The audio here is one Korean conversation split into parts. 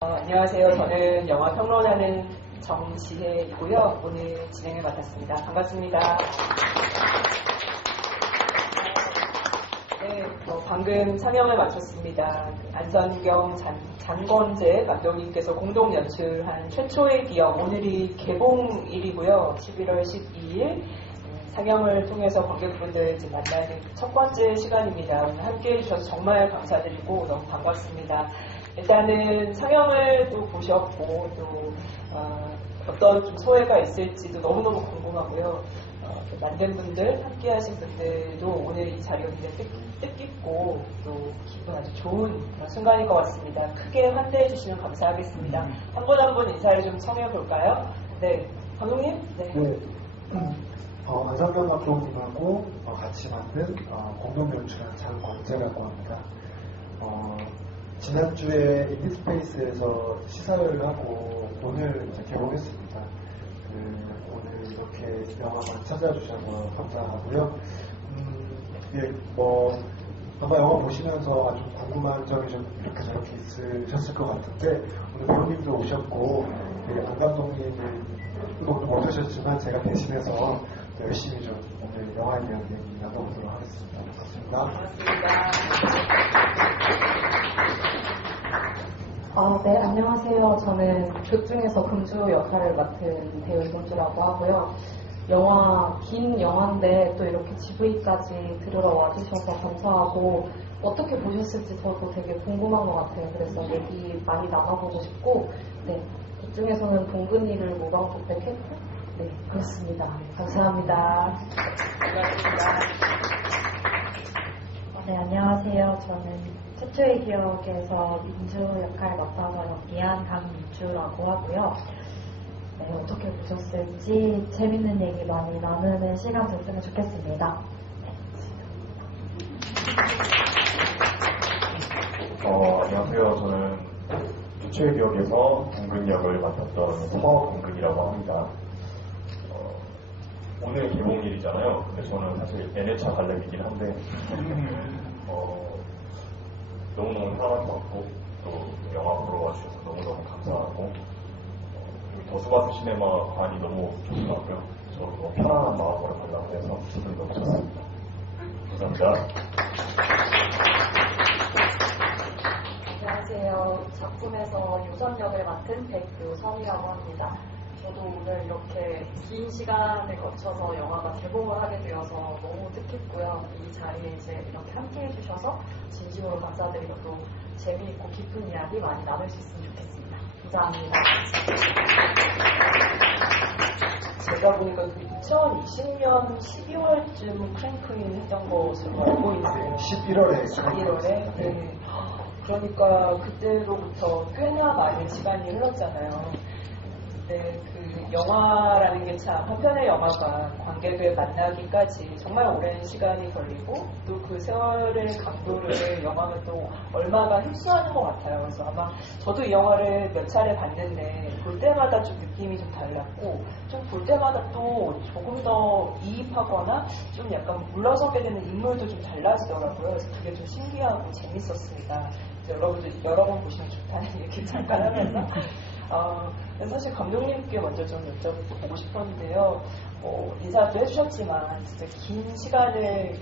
안녕하세요. 저는 영화 평론하는 정지혜이고요. 오늘 진행을 맡았습니다. 반갑습니다. 네, 방금 상영을 마쳤습니다. 안선경, 장건재 감독님께서 공동 연출한 최초의 기억, 오늘이 개봉일이고요. 11월 12일 상영을 통해서 관객분들 만나는 첫 번째 시간입니다. 오늘 함께해 주셔서 정말 감사드리고 너무 반갑습니다. 일단은 상영을 또 보셨고 또 어떤 좀 소회가 있을지도 너무너무 궁금하고요. 만든 분들, 함께하신 분들도 오늘 이 자리가 굉장히 뜻깊고 또 기분 아주 좋은 그런 순간일 것 같습니다. 크게 환대해 주시면 감사하겠습니다. 한 분 한 분 인사를 좀 청해 볼까요? 네, 감독님? 네. 안성경 감독님하고 같이 만든 공동 연출한 장권재라고 합니다. 지난주에 인디스페이스에서 시사회를 하고 오늘 이제 개봉했습니다. 오늘 이렇게 영화관 찾아주셔서 감사하고요. 아마 영화 보시면서 아주 궁금한 점이 좀 이렇게 저렇게 있으셨을 것 같은데 오늘 배우님도 오셨고 안 감독님을 못 오셨지만 제가 대신해서 열심히 좀 오늘 영화에 대한 얘기 나눠보도록 하겠습니다. 고맙습니다. 네, 안녕하세요. 저는 극 중에서 금주 역할을 맡은 배우 이금주라고 하고요. 긴 영화인데 또 이렇게 GV까지 들으러 와주셔서 감사하고 어떻게 보셨을지 저도 되게 궁금한 것 같아요. 그래서 얘기 많이 나눠보고 싶고 극 중에서는 동근이를 모방독백했고 그렇습니다. 감사합니다. 네, 안녕하세요. 저는 최초의 기억에서 민주 역할 맡아서 연기한 강민주라고 하고요. 네, 어떻게 보셨을지 재밌는 얘기 많이 나누는 시간 됐으면 좋겠습니다. 안녕하세요. 저는 최초의 기억에서 동근 역을 맡았던 서동근이라고 합니다. 오늘 개봉일이잖아요. 근데 저는 사실 N회차 갈래이긴 한데 너무너무 사랑도 받고 또 영화 보러 와주셔서 너무너무 감사하고 더스바스 시네마 관이 너무 좋더라고요. 저도 편안한 마음으로 가려고 해서 기분이 너무 좋습니다. 감사합니다. 안녕하세요. 작품에서 유선 역을 맡은 백유선이라고 합니다. 저도 오늘 이렇게 긴 시간을 거쳐서 영화가 개봉을 하게 되어서 너무 뜻깊고요. 이 자리에 이제 이렇게 함께 해주셔서 진심으로 감사드리고 또 재미있고 깊은 이야기 많이 나눌 수 있으면 좋겠습니다. 감사합니다. 제가 보니까 2020년 12월쯤 크랭크인 했던 것으로 알고 있는데요. 11월에. 네. 그러니까 그때로부터 꽤나 많은 시간이 흘렀잖아요. 네, 그 영화라는 게 참 한편의 영화가 관객을 만나기까지 정말 오랜 시간이 걸리고 또 그 세월의 강도를 영화가 또 얼마가 흡수하는 것 같아요. 그래서 아마 저도 이 영화를 몇 차례 봤는데 볼 때마다 좀 느낌이 좀 달랐고 좀 볼 때마다 또 조금 더 이입하거나 좀 약간 물러서게 되는 인물도 좀 달라지더라고요. 그래서 그게 좀 신기하고 재밌었습니다. 여러분들 여러 번 보시면 좋다는 얘기 잠깐 하면서 사실 감독님께 먼저 좀 여쭤보고 싶었는데요. 인사도 해주셨지만 진짜 긴 시간을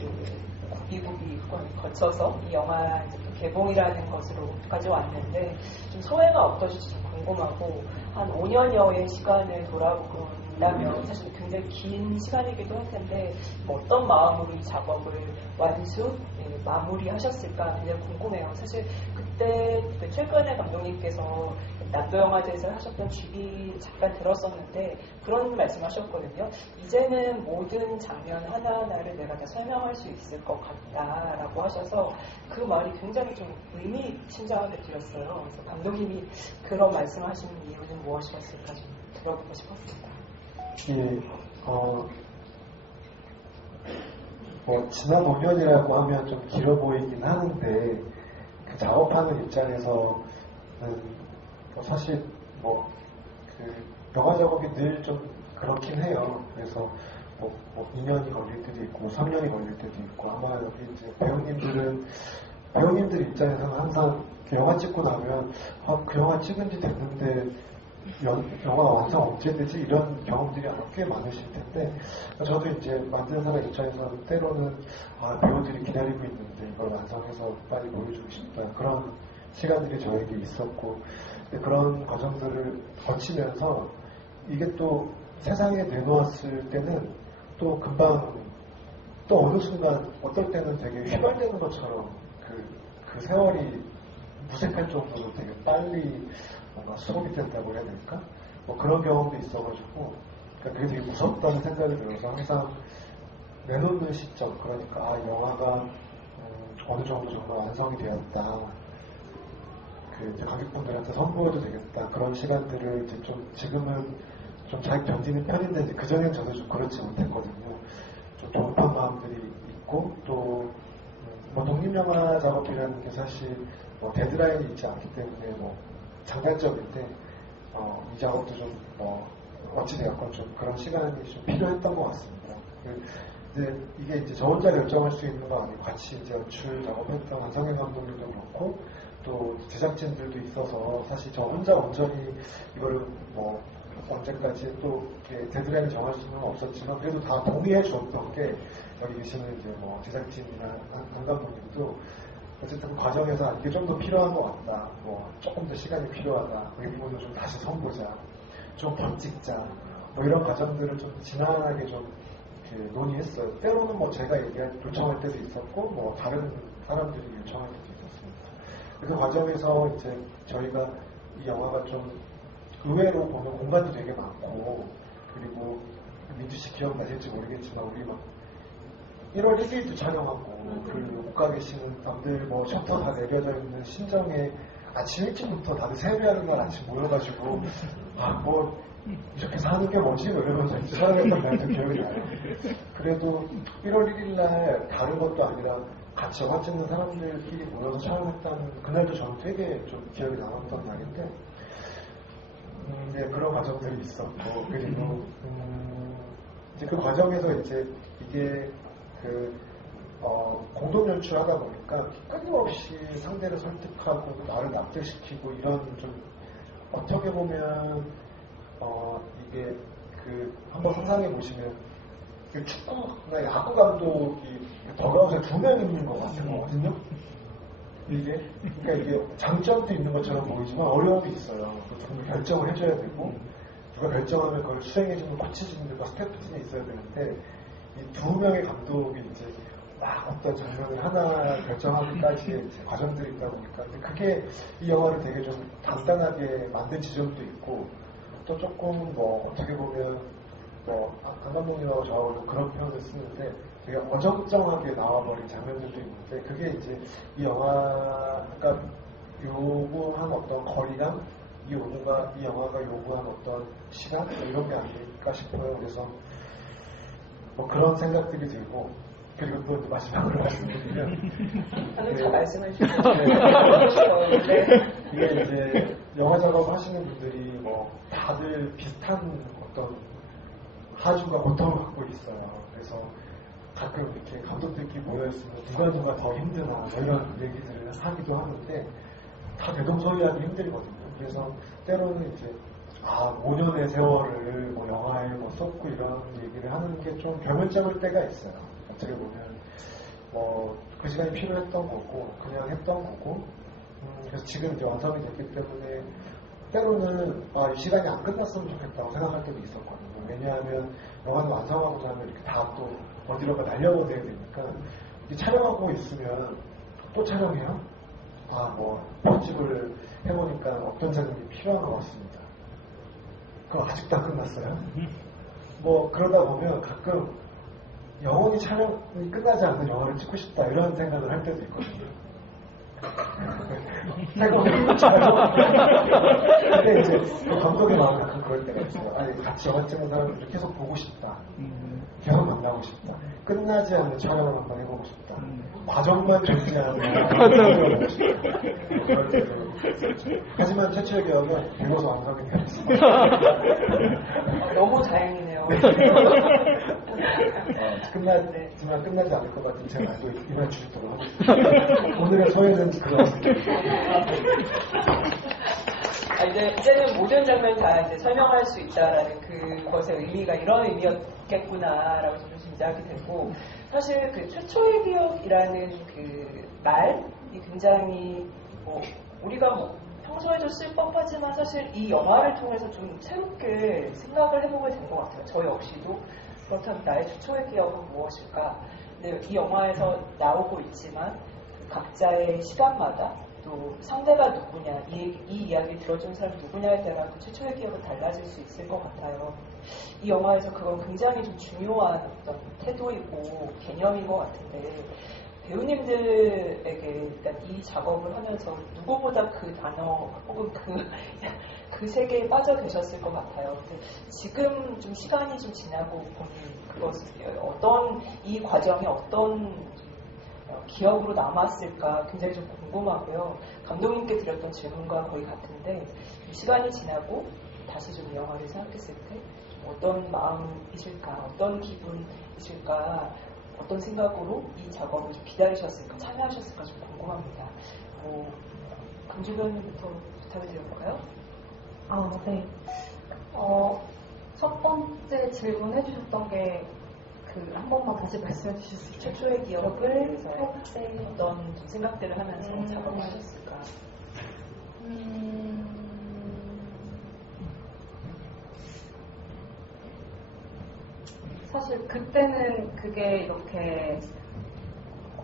굽이굽이 거쳐서 이 영화 개봉이라는 것으로까지 왔는데 좀 소회가 어떠실지 좀 궁금하고 한 5년여의 시간을 돌아본다면 사실 굉장히 긴 시간이기도 할 텐데 어떤 마음으로 이 작업을 마무리하셨을까 굉장히 궁금해요. 사실 그때 최근에 감독님께서 남도영화제에서 하셨던 주기 잠깐 들었었는데 그런 말씀하셨거든요. 이제는 모든 장면 하나하나를 내가 다 설명할 수 있을 것 같다라고 하셔서 그 말이 굉장히 좀 의미심장하게 들었어요. 그래서 감독님이 그런 말씀하시는 이유는 무엇이었을까 좀 들어보고 싶었습니다. 지난 5년이라고 하면 좀 길어 보이긴 하는데 그 작업하는 입장에서는 사실 영화 작업이 늘 좀 그렇긴 해요. 그래서 2년이 걸릴 때도 있고 3년이 걸릴 때도 있고 아마 여기 이제 배우님들은 배우님들 입장에서는 항상 영화 찍고 나면 그 영화 찍은 지 됐는데 영화 완성 언제 되지? 이런 경험들이 아마 꽤 많으실 텐데 저도 이제 만드는 사람 입장에서는 때로는 배우들이 기다리고 있는데 이걸 완성해서 빨리 보여주고 싶다 그런 시간들이 저에게 있었고 그런 과정들을 거치면서 이게 또 세상에 내놓았을 때는 또 금방 또 어느 순간 어떨 때는 되게 휘발되는 것처럼 그 세월이 무색할 정도로 되게 빨리 뭔가 수업이 된다고 해야 될까? 뭐 그런 경험도 있어가지고 그러니까 그게 되게 무섭다는 생각이 들어서 항상 내놓는 시점 그러니까 영화가 어느 정도 정말 완성이 되었다 이제 관객분들한테 선보여도 되겠다 그런 시간들을 이제 좀 지금은 좀 잘 견디는 편인데 이제 그전엔 저도 좀 그렇지 못했거든요. 좀 조급한 마음들이 있고 또 뭐 독립영화 작업이라는 게 사실 뭐 데드라인이 있지 않기 때문에 뭐 장단점인데 이 작업도 좀 어찌되었건 좀 그런 시간이 좀 필요했던 것 같습니다. 근데 이게 이제 저 혼자 결정할 수 있는 거 아니고 같이 이제 연출 작업했던 안성현 감독님도 그렇고 또 제작진들도 있어서 사실 저 혼자 온전히 이거를 뭐 언제까지 또 데드라인을 정할 수는 없었지만 그래도 다 동의해 줬던 게 여기 계시는 이제 뭐 제작진이나 안 감독님도 어쨌든 그 과정에서 이게 좀 더 필요한 것 같다. 뭐 조금 더 시간이 필요하다. 이 부분을 좀 다시 선보자. 좀 더 찍자. 뭐 이런 과정들을 좀 지난하게 좀 논의했어요. 때로는 뭐 제가 요청할 때도 있었고 뭐 다른 사람들이 요청할 때도 있었습니다. 그 과정에서 이제 저희가 이 영화가 좀 의외로 보는 공간도 되게 많고 그리고 민주 씨 기억나실지 모르겠지만 우리 막 1월 1일도 촬영하고 그리고 못 가 계시는 남들 뭐 셔터 다 내려져 있는 신정에 아침 일찍부터 다들 세배하는 날 아침 모여가지고 뭐 이렇게 사는 게 뭐지? 이러면서 촬영했던 날도 기억이 나요. 그래도 1월 1일 날 다른 것도 아니라 같이 영화 찍는 사람들끼리 모여서 촬영했다는 그날도 저는 되게 좀 기억에 남았던 날인데 네, 그런 과정들이 있었고 그리고 이제 그 과정에서 이제 이게 공동 연출하다 보니까 끊임없이 상대를 설득하고 나를 납득시키고 이런 좀 어떻게 보면 이게 한번 상상해 보시면 축구나 야구 감독이 더가웃에 2명 있는 것 같은 거거든요. 그러니까 이게 장점도 있는 것처럼 보이지만 어려움이 있어요. 누군가 결정을 해줘야 되고 누가 결정하면 그걸 수행해주는 코치진들과 스태프진이 있어야 되는데 이 2명의 감독이 이제 막 어떤 장면을 하나 결정하기까지의 과정들이 있다 보니까 근데 그게 이 영화를 되게 좀 단단하게 만든 지점도 있고 또 조금 뭐 어떻게 보면 안 감독님하고 저하고 그런 표현을 쓰는데 되게 어정쩡하게 나와버린 장면들도 있는데 그게 이제 이 영화가 요구한 어떤 거리감 이 영화가 요구한 어떤 시간 이런 게 아닐까 싶어요. 그래서 뭐 그런 생각들이 들고 그리고 또 마지막으로 말씀드리면 다들 다 말씀해 주셨어요. 이게 이제 영화 작업 하시는 분들이 뭐 다들 비슷한 어떤 하주가 고통을 갖고 있어요. 그래서 가끔 이렇게 감독들끼리 모여있으면 누가 더 힘드나 뭐 이런 얘기들을 하기도 하는데 다 대동소이하기 힘들거든요. 그래서 때로는 이제 5년의 세월을 뭐 영화에 뭐 썼고 이런 얘기를 하는 게 좀 벽을 잡을 때가 있어요. 어떻게 보면 그 시간이 필요했던 거고 그냥 했던 거고 그래서 지금 이제 완성이 됐기 때문에 때로는 이 시간이 안 끝났으면 좋겠다고 생각할 때도 있었거든요. 왜냐하면 영화는 완성하고 나면 이렇게 다 또 어디론가 날려보내야 되니까 촬영하고 있으면 또 촬영해요? 편집을 해보니까 어떤 장면이 필요한 것 같습니다. 그럼 아직도 안 끝났어요? 그러다 보면 가끔 영원히 촬영이 끝나지 않는 영화를 찍고 싶다 이런 생각을 할 때도 있거든요. 근데 이제 그 감독의 마음이 가끔 그럴 때가 있어요. 같이 영화 찍는 사람들을 계속 보고 싶다. 계속 만나고 싶다. 끝나지 않는 촬영을 한번 해보고 싶다. 과정만 존재하는 촬영을 해보고 싶다. 하지만 최초의 기억은 비로소 완성이 되었습니다. 너무 다행이네요. 끝나지만 끝나지 않을 것 같은 제 말도 이만 주도록 하겠습니다. 오늘의 소회는 그런. 이제는 모든 장면 다 이제 설명할 수 있다라는 그것의 의미가 이런 의미였겠구나라고 좀 짐작이 되고, 사실 그 최초의 기억이라는 그 말이 굉장히 우리가 평소에도 쓸 법하지만 사실 이 영화를 통해서 좀 새롭게 생각을 해보게 된 것 같아요. 저 역시도. 그렇다면 나의 최초의 기억은 무엇일까? 근데 이 영화에서 나오고 있지만 각자의 시간마다 또 상대가 누구냐, 이 이야기를 들어준 사람이 누구냐에 따라 그 최초의 기억은 달라질 수 있을 것 같아요. 이 영화에서 그건 굉장히 좀 중요한 어떤 태도이고 개념인 것 같은데, 배우님들에게 일단 이 작업을 하면서 누구보다 그 단어 혹은 그 세계에 빠져 계셨을 것 같아요. 근데 지금 좀 시간이 좀 지나고 보니 이 과정이 어떤 기억으로 남았을까 굉장히 좀 궁금하고요. 감독님께 드렸던 질문과 거의 같은데, 시간이 지나고 다시 좀 이 영화를 생각했을 때 어떤 마음이실까, 어떤 기분이실까, 어떤 생각으로 이 작업을 좀 기다리셨을까, 참여하셨을까 좀 궁금합니다. 금주변부터 부탁을 드려볼까요? 네. 첫 번째 질문 해주셨던 게 한 번만 다시 말씀해 주실 수 있죠? 최초의 기억을 할 때 어떤 좀 생각들을 하면서 작업을 하셨을까? 사실 그때는 그게 이렇게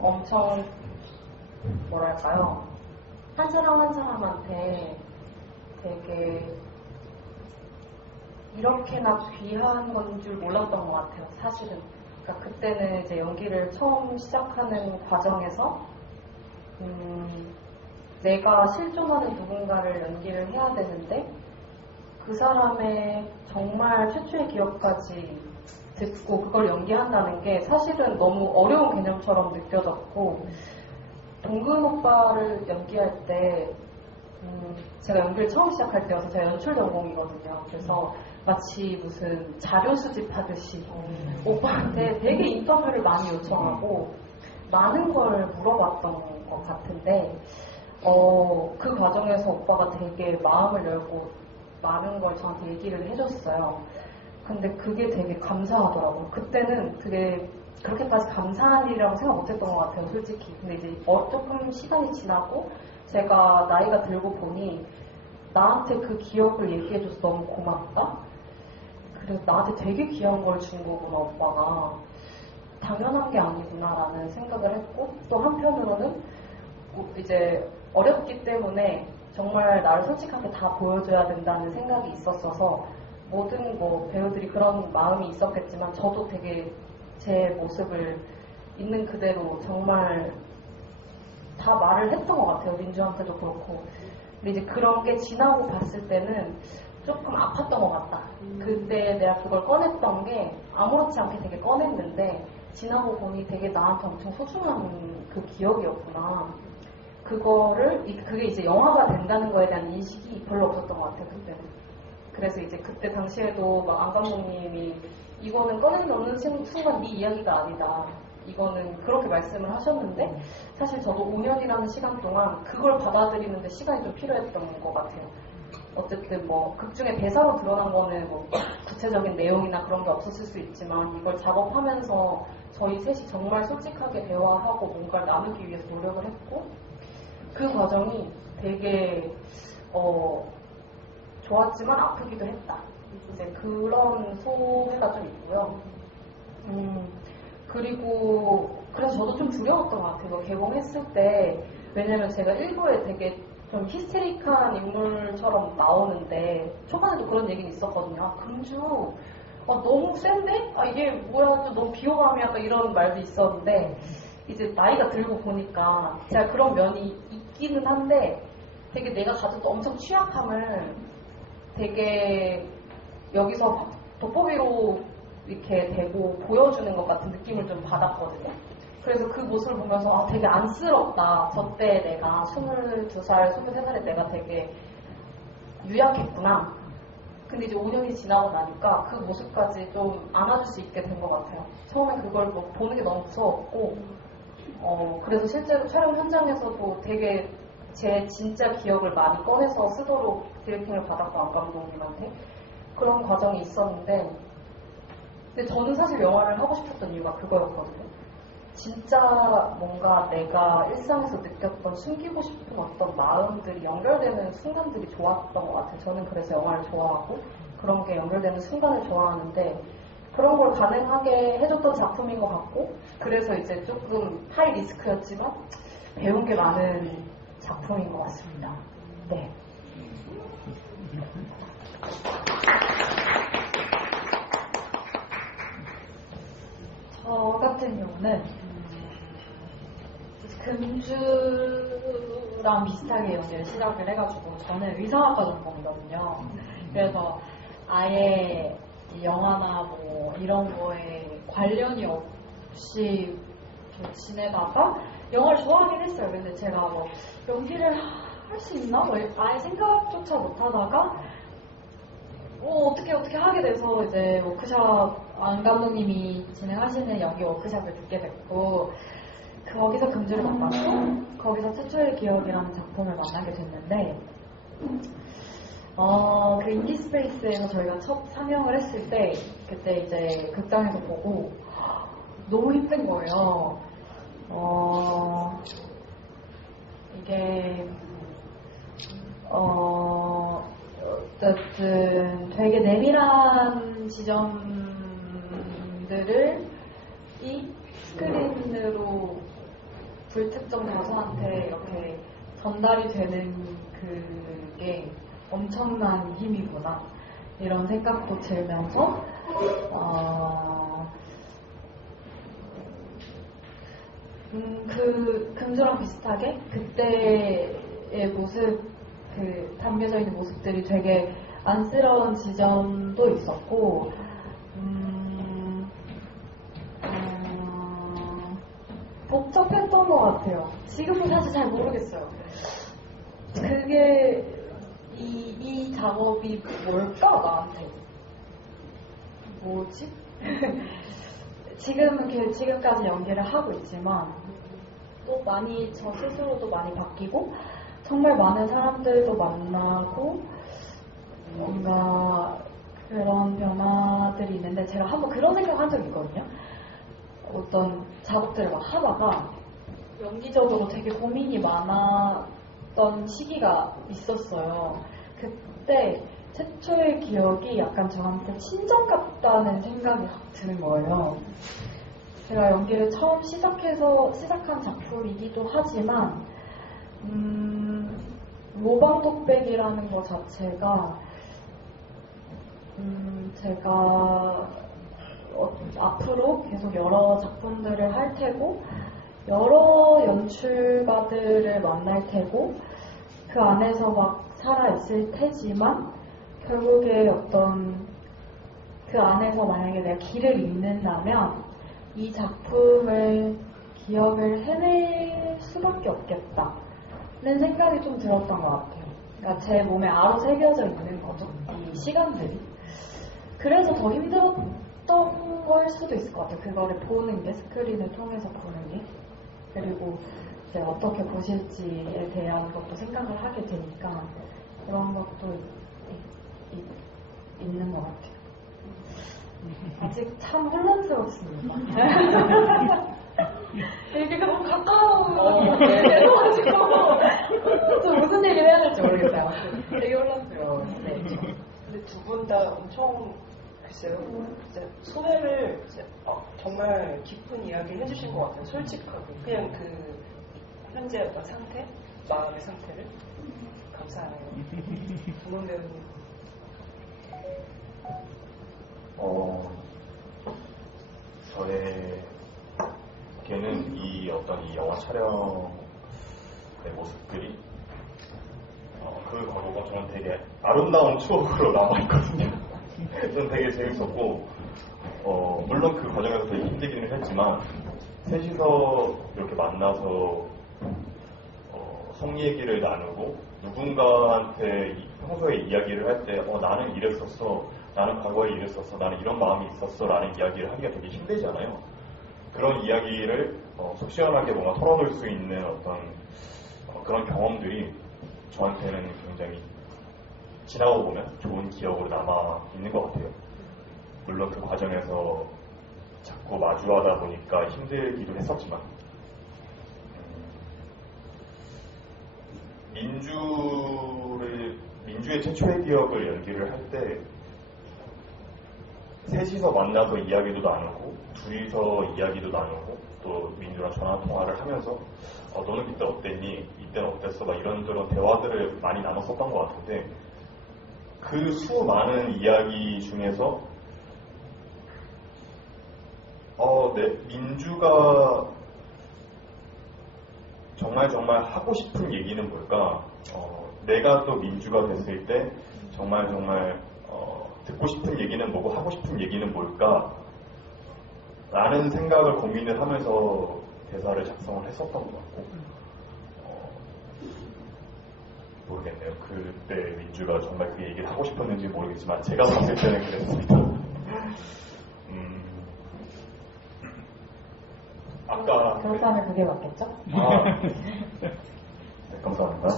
엄청 뭐랄까요, 한 사람 한 사람한테 되게 이렇게나 귀한 건 줄 몰랐던 것 같아요. 사실은. 그러니까 그때는 이제 연기를 처음 시작하는 과정에서 내가 실존하는 누군가를 연기를 해야 되는데 그 사람의 정말 최초의 기억까지 듣고 그걸 연기한다는 게 사실은 너무 어려운 개념처럼 느껴졌고, 동근 오빠를 연기할 때 제가 연기를 처음 시작할 때여서 제가 연출 전공이거든요. 그래서 마치 무슨 자료 수집하듯이 오빠한테 되게 인터뷰를 많이 요청하고 많은 걸 물어봤던 것 같은데, 그 과정에서 오빠가 되게 마음을 열고 많은 걸 저한테 얘기를 해줬어요. 근데 그게 되게 감사하더라고요. 그때는 그게 그렇게까지 감사한 일이라고 생각 못했던 것 같아요, 솔직히. 근데 이제 조금 시간이 지나고 제가 나이가 들고 보니 나한테 그 기억을 얘기해줘서 너무 고맙다? 그래서 나한테 되게 귀한 걸 준 거구나, 오빠가. 당연한 게 아니구나라는 생각을 했고, 또 한편으로는 이제 어렸기 때문에 정말 나를 솔직하게 다 보여줘야 된다는 생각이 있었어서 모든 배우들이 그런 마음이 있었겠지만 저도 되게 제 모습을 있는 그대로 정말 다 말을 했던 것 같아요. 민주한테도 그렇고. 근데 이제 그런 게 지나고 봤을 때는 조금 아팠던 것 같다. 그때 내가 그걸 꺼냈던 게 아무렇지 않게 되게 꺼냈는데 지나고 보니 되게 나한테 엄청 소중한 그 기억이었구나. 그게 이제 영화가 된다는 거에 대한 인식이 별로 없었던 것 같아요, 그때는. 그래서 이제 그때 당시에도 안 감독님이 이거는 꺼내놓는 순간 네 이야기가 아니다. 이거는 그렇게 말씀을 하셨는데 사실 저도 5년이라는 시간 동안 그걸 받아들이는데 시간이 좀 필요했던 것 같아요. 어쨌든 극 중에 대사로 드러난 거는 구체적인 내용이나 그런 게 없었을 수 있지만 이걸 작업하면서 저희 셋이 정말 솔직하게 대화하고 뭔가를 나누기 위해서 노력을 했고, 그 과정이 되게 좋았지만 아프기도 했다. 이제 그런 소회가 좀 있고요. 그리고 그래서 저도 좀 두려웠던 것 같아요. 개봉했을 때. 왜냐면 제가 일부에 되게 좀 히스테릭한 인물처럼 나오는데 초반에도 그런 얘기는 있었거든요. 금주 너무 센데? 이게 뭐야, 좀 너무 비호감이 약간 이런 말도 있었는데 이제 나이가 들고 보니까 제가 그런 면이 있기는 한데 되게 내가 가졌던 엄청 취약함을 되게 여기서 돋보기로 이렇게 대고 보여주는 것 같은 느낌을 좀 받았거든요. 그래서 그 모습을 보면서 되게 안쓰럽다. 저때 내가 22살, 23살에 내가 되게 유약했구나. 근데 이제 5년이 지나고 나니까 그 모습까지 좀 안아줄 수 있게 된 것 같아요. 처음에 그걸 뭐 보는 게 너무 무서웠고, 그래서 실제로 촬영 현장에서도 되게 제 진짜 기억을 많이 꺼내서 쓰도록 디렉팅을 받았고, 안 감독님한테. 그런 과정이 있었는데, 근데 저는 사실 영화를 하고 싶었던 이유가 그거였거든요. 진짜 뭔가 내가 일상에서 느꼈던 숨기고 싶은 어떤 마음들이 연결되는 순간들이 좋았던 것 같아요. 저는 그래서 영화를 좋아하고 그런 게 연결되는 순간을 좋아하는데 그런 걸 가능하게 해줬던 작품인 것 같고 그래서 이제 조금 하이 리스크였지만 배운 게 많은 작품인 것 같습니다. 네. 저 같은 경우는 금주랑 비슷하게 연기를 시작을 해가지고 저는 의상학과 전공이거든요. 그래서 아예 영화나 뭐 이런 거에 관련이 없이 이렇게 지내다가 영화를 좋아하긴 했어요. 근데 제가 뭐 연기를 할 수 있나? 뭐 아예 생각조차 못하다가 어떻게 하게 돼서 이제 워크샵 안 감독님이 진행하시는 연기 워크샵을 듣게 됐고 거기서 금주를 만났고 거기서 최초의 기억이라는 작품을 만나게 됐는데 그 인디스페이스에서 저희가 첫 상영을 했을 때 그때 이제 극장에서 보고 너무 힘든 거예요. 이게 어쨌든 되게 내밀한 지점들을 이 스크린으로 불특정 다수한테 이렇게 전달이 되는 그게 엄청난 힘이구나 이런 생각도 들면서 그 금주랑 비슷하게 그때의 모습 그 담겨져 있는 모습들이 되게 안쓰러운 지점도 있었고 복잡했던 것 같아요. 지금은 사실 잘 모르겠어요. 그게 이 작업이 뭘까 나한테 뭐지? 지금까지 연기를 하고 있지만 또 많이 저 스스로도 많이 바뀌고 정말 많은 사람들도 만나고 뭔가 그런 변화들이 있는데 제가 한번 그런 생각한 적이 있거든요. 어떤 작업들을 막 하다가 연기적으로 되게 고민이 많았던 시기가 있었어요. 그때 최초의 기억이 약간 저한테 친정 같다는 생각이 확 드는 거예요. 제가 연기를 처음 시작한 작품이기도 하지만 모방독백이라는 것 자체가 제가 앞으로 계속 여러 작품들을 할 테고 여러 연출가들을 만날 테고 그 안에서 막 살아있을 테지만 결국에 어떤 그 안에서 만약에 내가 길을 잃는다면 이 작품을 기억을 해낼 수밖에 없겠다는 생각이 좀 들었던 것 같아요. 그러니까 제 몸에 아로 새겨져 있는 거죠. 이 시간들이. 그래서 더 힘들었던 걸 수도 있을 것 같아요. 그거를 보는 게, 스크린을 통해서 보는 게. 그리고 이제 어떻게 보실지에 대한 것도 생각을 하게 되니까 그런 것도 있는 것 같아요. 아직 참 혼란스럽습니다. 얘기가 너무 가까워 계셔가지고 좀 무슨 얘기를 해야 될지 모르겠어요. 되게 혼란스러워요. 네. 근데 두 분 다 엄청 글쎄요, 진짜 소회를 진짜 정말 깊은 이야기를 해주신 것 같아요. 솔직하고 그냥 그 현재 어떤 상태, 마음의 상태를 감사하네요. 김원 배우님. 저에게는 이 영화 촬영의 모습들이 그 과거가 저는 되게 아름다운 추억으로 남아있거든요. 저는 되게 재밌었고 물론 그 과정에서 되게 힘들기는 했지만 셋이서 이렇게 만나서 속 얘기를 나누고 누군가한테 평소에 이야기를 할 때 나는 이랬었어, 나는 과거에 이랬었어, 나는 이런 마음이 있었어 라는 이야기를 하기가 되게 힘들잖아요. 그런 이야기를 속 시원하게 뭔가 털어놓을 수 있는 어떤 그런 경험들이 저한테는 굉장히 지나고 보면 좋은 기억으로 남아 있는 것 같아요. 물론 그 과정에서 자꾸 마주하다 보니까 힘들기도 했었지만 민주의 최초의 기억을 연기를 할 때 셋이서 만나서 이야기도 나누고 둘이서 이야기도 나누고 또 민주랑 전화통화를 하면서 너는 그때 어땠니? 이때는 어땠어? 막 이런저런 대화들을 많이 나눴었던 것 같은데 그 수많은 이야기 중에서 민주가 정말 하고 싶은 얘기는 뭘까? 내가 또 민주가 됐을 때 정말 듣고 싶은 얘기는 뭐고 하고 싶은 얘기는 뭘까? 라는 생각을 고민을 하면서 대사를 작성을 했었던 것 같고 모르겠네요. 그때 민주가 정말 그 얘기를 하고 싶었는지 모르겠지만 제가 봤을 때는 그랬습니다. 아까 그렇다면 그게 맞겠죠? 네, 감사합니다.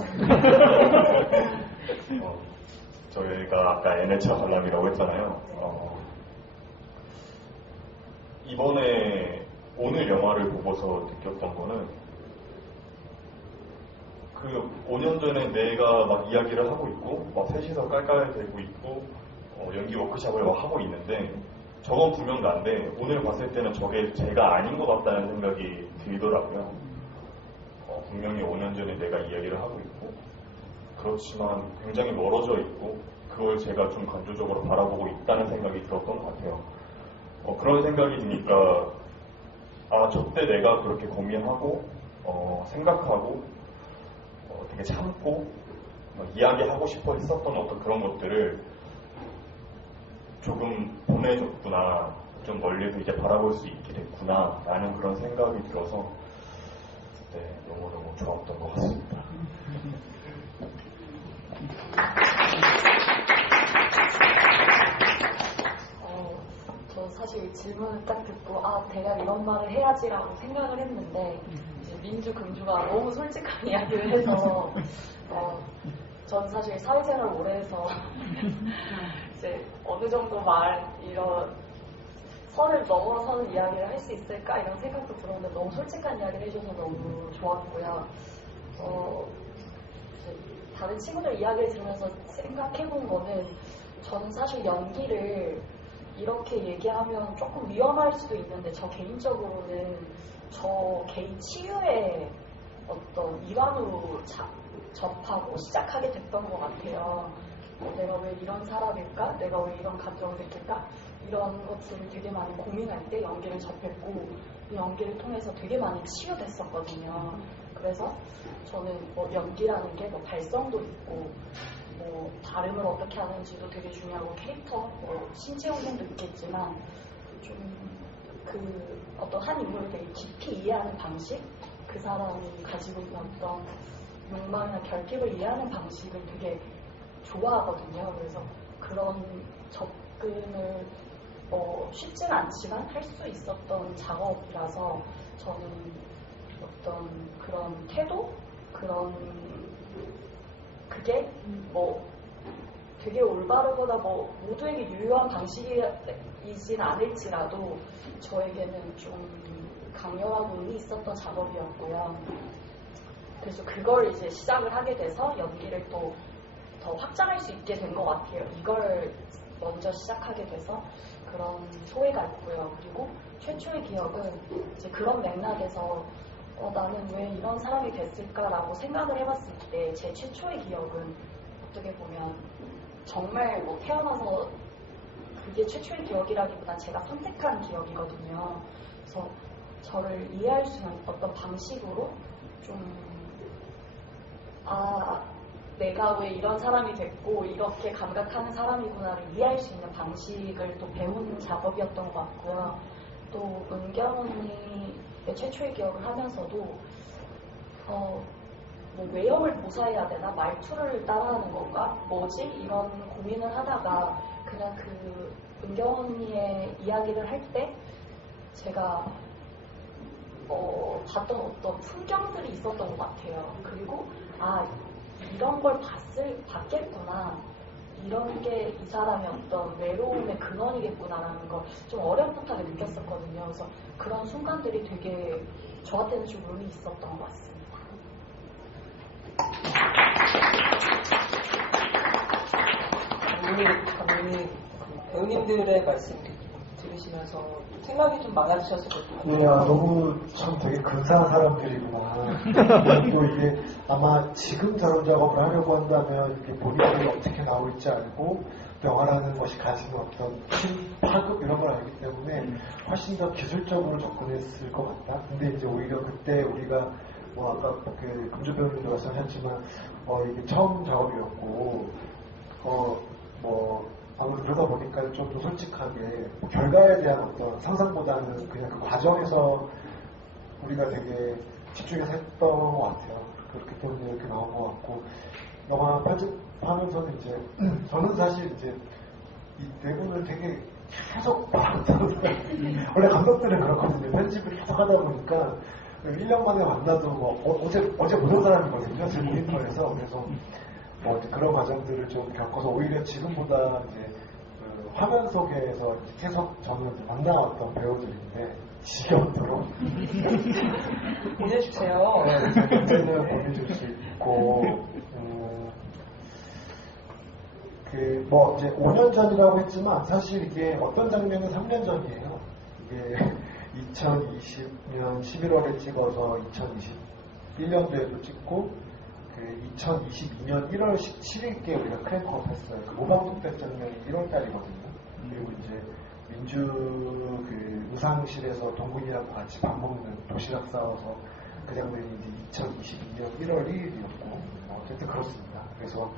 저희가 아까 N차 관람이라고 했잖아요. 이번에 오늘 영화를 보고서 느꼈던 거는 그 5년 전에 내가 막 이야기를 하고 있고 막 셋이서 깔깔대고 있고 연기 워크숍을 막 하고 있는데 저건 분명 난데 오늘 봤을 때는 저게 제가 아닌 것 같다는 생각이 들더라고요. 분명히 5년 전에 내가 이야기를 하고 있고 그렇지만 굉장히 멀어져 있고 그걸 제가 좀 간접적으로 바라보고 있다는 생각이 들었던 것 같아요. 그런 생각이 드니까 저때 내가 그렇게 고민하고 생각하고 되게 참고 이야기하고 싶어 했었던 어떤 그런 것들을 조금 보내줬구나, 좀 멀리서 이제 바라볼 수 있게 됐구나 라는 그런 생각이 들어서 너무너무 좋았던 것 같습니다. 저 사실 질문을 딱 듣고 내가 이런 말을 해야지라고 생각을 했는데 이제 민주 금주가 너무 솔직한 이야기를 해서 전 사실 사회생활 오래 해서 이제 어느 정도 이런 선을 넘어서는 이야기를 할 수 있을까 이런 생각도 들었는데 너무 솔직한 이야기를 해줘서 너무 좋았고요. 다른 친구들 이야기를 들으면서 생각해본 거는 저는 사실 연기를 이렇게 얘기하면 조금 위험할 수도 있는데 저 개인적으로는 저 개인 치유의 어떤 일환으로 접하고 시작하게 됐던 것 같아요. 내가 왜 이런 사람일까? 내가 왜 이런 감정을 느낄까? 이런 것들을 되게 많이 고민할 때 연기를 접했고 이 연기를 통해서 되게 많이 치유됐었거든요. 그래서 저는 연기라는 게 발성도 있고 발음을 어떻게 하는지도 되게 중요하고 캐릭터, 신체 운동도 있겠지만 좀 어떤 한 인물을 되게 깊이 이해하는 방식, 그 사람이 가지고 있는 어떤 욕망이나 결핍을 이해하는 방식을 되게 좋아하거든요. 그래서 그런 접근을 쉽지는 않지만 할 수 있었던 작업이라서 저는 어떤 그런 태도? 그게 되게 올바르거나 모두에게 유효한 방식이진 않을지라도 저에게는 좀 강렬하고 의미 있었던 작업이었고요. 그래서 그걸 이제 시작을 하게 돼서 연기를 또 더 확장할 수 있게 된 것 같아요. 이걸 먼저 시작하게 돼서 그런 소회가 있고요. 그리고 최초의 기억은 이제 그런 맥락에서 나는 왜 이런 사람이 됐을까라고 생각을 해봤을 때 제 최초의 기억은 어떻게 보면 정말 태어나서 그게 최초의 기억이라기보다 제가 선택한 기억이거든요. 그래서 저를 이해할 수 있는 어떤 방식으로 좀 내가 왜 이런 사람이 됐고 이렇게 감각하는 사람이구나를 이해할 수 있는 방식을 또 배우는 작업이었던 것 같고요. 또 은경 언니의 최초의 기억을 하면서도 뭐 외형을 모사해야 되나 말투를 따라하는 건가 뭐지 이런 고민을 하다가 그냥 그 은경 언니의 이야기를 할 때 제가 봤던 어떤 풍경들이 있었던 것 같아요. 그리고 이런 걸 봤겠구나. 이런 게 이 사람의 어떤 외로움의 근원이겠구나라는 걸 좀 어렴풋하게 느꼈었거든요. 그래서 그런 순간들이 되게 저한테는 좀 의미 있었던 것 같습니다. 우리 감독님 배우님들의 말씀 들으시면서 생각이 좀 많아지셨을 것 같아요. 이야, 너무 참 되게 근사한 사람들이구나. 또 이게 아마 지금 저런 작업을 하려고 한다면 이게 본인이 어떻게 나올지 알고 또 영화라는 것이 가지는 어떤 힘, 파급 이런 걸 알기 때문에 훨씬 더 기술적으로 접근했을 것 같다. 근데 이제 오히려 그때 우리가 뭐 아까 그 금주 배우님도 말씀하셨지만 이게 처음 작업이었고 아무래도 그러다 보니까 좀 더 솔직하게 결과에 대한 어떤 상상보다는 그냥 그 과정에서 우리가 되게 집중해서 했던 것 같아요. 그렇기 때문에 이렇게 나온 것 같고 영화 편집하면서는 이제 저는 사실 이제 이 내부를 되게 계속 봤던 원래 감독들은 그렇거든요. 편집을 계속 하다 보니까 1년 만에 만나도 어제 보던 사람이거든요. 제 모니터에서. 그래서 그런 과정들을 좀 겪어서 오히려 지금보다 이제 화면 속에서 계속 저는 만나왔던 배우들인데 지겹도록 보내주세요. 네, 문제는 보내줄 수 있고 이제 5년 전이라고 했지만 사실 이게 어떤 장면은 3년 전이에요. 이게 2020년 11월에 찍어서 2021년도에도 찍고 2022년 1월 17일께 우리가 크랭크업 했어요. 그 모방독대 장면이 1월달이거든요. 그리고 이제 민주 그 의상실에서 동근이랑 같이 밥 먹는 도시락 싸워서 그 장면이 이제 2022년 1월 1일이었고 어쨌든 그렇습니다. 그래서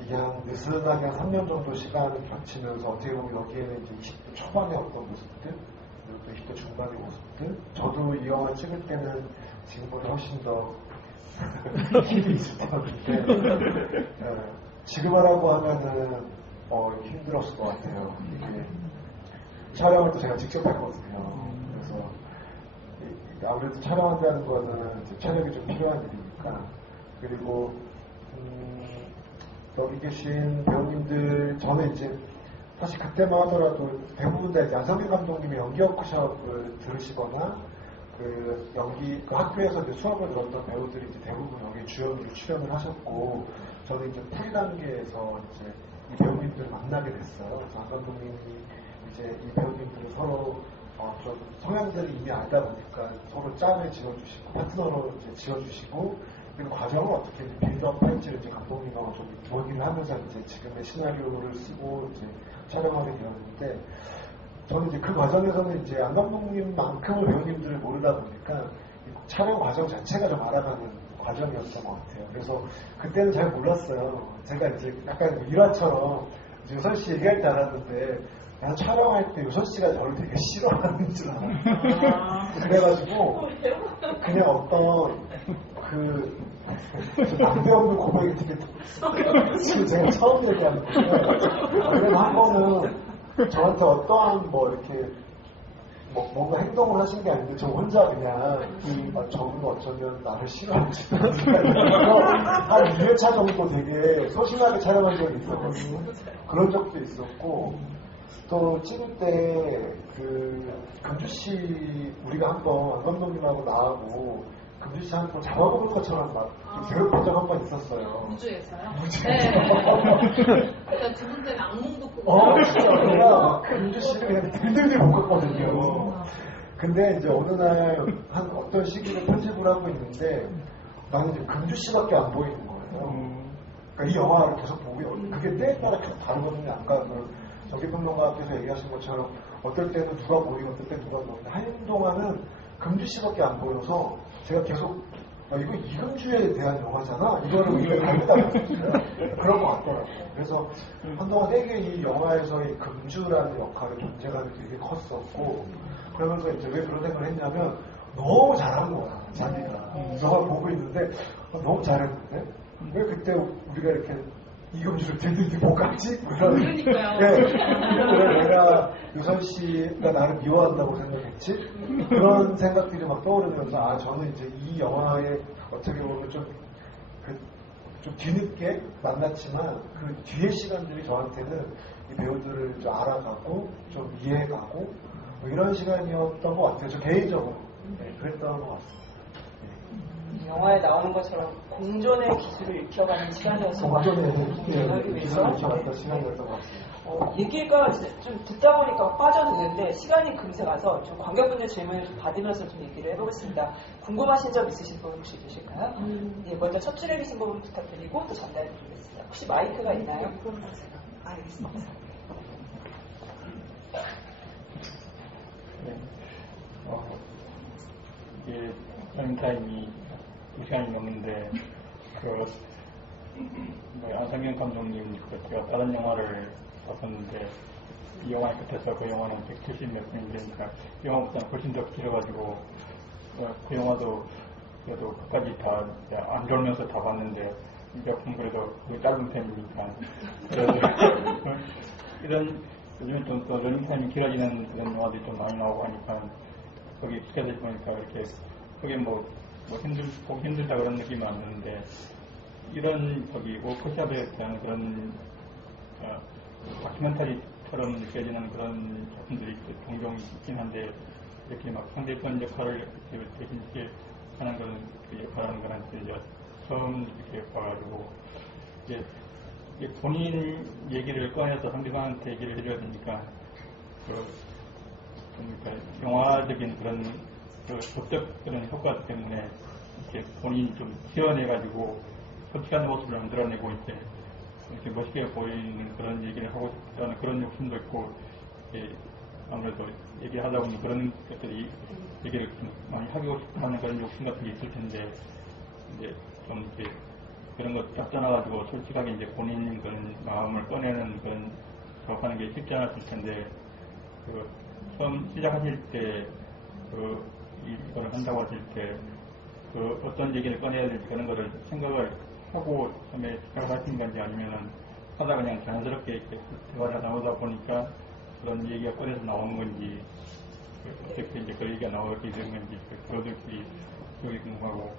이게 한 느슨하게 한 3년 정도 시간을 겹치면서 어떻게 보면 여기에는 이제 20대 초반의 어떤 모습들 그리고 또 20대 중반의 모습들 저도 이 영화 찍을 때는 지금보다 훨씬 더 힘이 있을 텐데 지금 하라고 하면은 힘들었을 것 같아요. 이게 촬영을 또 제가 직접 했거든요. 그래서 아무래도 촬영한다는 거는 이제 체력이 좀 필요한 일이니까 그리고 여기 계신 배우님들 저는 이제 사실 그때만 하더라도 대부분 다 이제 안성민 감독님의 연기 워크숍을 들으시거나 그 학교에서 이제 수업을 들었던 배우들이 이제 대부분 여기 주연으로 출연을 하셨고 저는 이제 풀 단계에서 이제 이 배우님들을 만나게 됐어요. 그래서 안 감독님이 이제 이 배우님들을 서로 좀 성향들을 이미 알다 보니까 서로 짝을 지어주시고 파트너로 이제 지어주시고 그리고 과정을 어떻게 빌드업 할지를 이제 감독님하고 좀 모의를 하면서 이제 지금의 시나리오를 쓰고 이제 촬영하게 되었는데 저는 이제 그 과정에서는 이제 안 감독님만큼을 배우님들을 모르다 보니까 촬영 과정 자체가 좀 알아가는 과정이었던 것 같아요. 그래서 그때는 잘 몰랐어요. 제가 이제 약간 일화처럼 유선 씨 얘기할 줄 알았는데 난 촬영할 때 유선 씨가 저를 되게 싫어하는 줄 알았어요. 그래가지고 그냥 어떤 남대 없는 고백이 되게 지금 제가 처음 얘기하는 건데 왜냐면 한 번은 저한테 어떠한 이렇게 뭔가 행동을 하신 게 아닌데 저 혼자 그냥 저분 어쩌면 나를 싫어하지 한 2회차 정도 되게 소심하게 촬영한 적이 있었거든요. 그런 적도 있었고 또 찍을 때 금주씨 우리가 한번 안 감독님하고 나하고 금주씨 한번 잡아보는 것처럼 막 괴롭힌 적 한 번 있었어요. 무주에서요? 무주에서. 그러니까 두 분 때문에 악몽도 꾸고. 진짜 내가 금주씨를 그냥 들들들 볶았거든요. 근데 이제 어느 날 한 어떤 시기를 편집을 하고 있는데 나는 이제 금주씨밖에 안 보이는 거예요. 그러니까 이 영화를 계속 보고 그게 때에 따라 계속 다르거든요. 아까 정기평론가께서 얘기하신 것처럼 어떨 때는 누가 보이고 어떨 때는 누가 보이는데 한동안은 금주씨밖에 안 보여서 제가 계속 이거 이금주에 대한 영화잖아? 이거를 우리가 다르다 그런 것 같더라고요. 그래서 한동안 되게 이 영화에서의 금주라는 역할의 존재감이 되게 컸었고 그러면서 이제 왜 그런 생각을 했냐면 너무 잘한 거야, 자기가. 영화 보고 있는데 너무 잘했는데 왜 그때 우리가 이렇게 이금주를 들들들 못 갔지? 그러니까요. 왜 내가 유선 씨가 나를 미워한다고 생각했지? 그런 생각들이 막 떠오르면서 아 저는 이제 이 영화에 어떻게 보면 좀 뒤늦게 만났지만 그 뒤의 시간들이 저한테는 이 배우들을 좀 알아가고 좀 이해가고 뭐 이런 시간이었던 것 같아요. 저 개인적으로 그랬던 것 같습니다. 영화에 나오는 것처럼 공존의 기술을 익혀가는 시간이어서 하기 위해서 왔던 시간이었던 것 같습니다. 얘기가 좀 듣다 보니까 빠져드는데 시간이 금세 가서 좀 관객분들 질문을 좀 받으면서 좀 얘기를 해보겠습니다. 궁금하신 점 있으신 분 혹시 계실까요? 네, 먼저 첫 줄에 계신 분 부탁드리고 또 전달해드리겠습니다. 혹시 마이크가 있나요? 알겠습니다. 네. 이게 러닝타임이 2시간이 넘는데 안상현 감독님 제가 다른 영화를 봤었는데 이 영화의 끝에서 그 영화는 170몇 분인데 이 영화보다는 훨씬 더 길어가지고 그 영화도 그래도 끝까지 다 안 졸면서 다 봤는데 이 작품 그래도 짧은 편이니까 그래도 이런 요즘에 또 러닝타임이 길어지는 그런 영화들이 좀 많이 나오고 하니까 거기 스케줄 보니까 이렇게 그게 보기 힘들다 그런 느낌은 안 드는데 이런 워크숍에 대한 그런 다큐멘터리처럼 느껴지는 그런 작품들이 종종 있긴 한데 이렇게 막 상대편 역할을 대신 하는 그런 역할하는 거는 이제 처음 이렇게 봐가지고 이제 본인 얘기를 꺼내서 상대방한테 얘기를 해줘야 되니까 영화적인 그런 법적 그런 효과 때문에 이렇게 본인이 좀 지어내가지고 솔직한 모습을 만들어내고 이렇게 멋있게 보이는 그런 얘기를 하고 싶다는 그런 욕심도 있고 아무래도 얘기하다 보면 그런 것들이 얘기를 좀 많이 하고 싶어하는 그런 욕심 같은 게 있을 텐데 이제 좀 이렇게 그런 것 딱 떠나가지고 솔직하게 이제 본인 그런 마음을 꺼내는 그런 작업하는 게 쉽지 않았을 텐데 처음 시작하실 때 이거를 한다고 하실 때 어떤 얘기를 꺼내야 될지 그런 거를 생각을 하고 처음에 시작을 하신 건지 아니면은 하다 그냥 자연스럽게 이렇게 대화가 나오다 보니까 그런 얘기가 꺼내서 나오는 건지 어떻게 이제 그 얘기가 나오게 된 건지 그것들이 기억이 궁금하고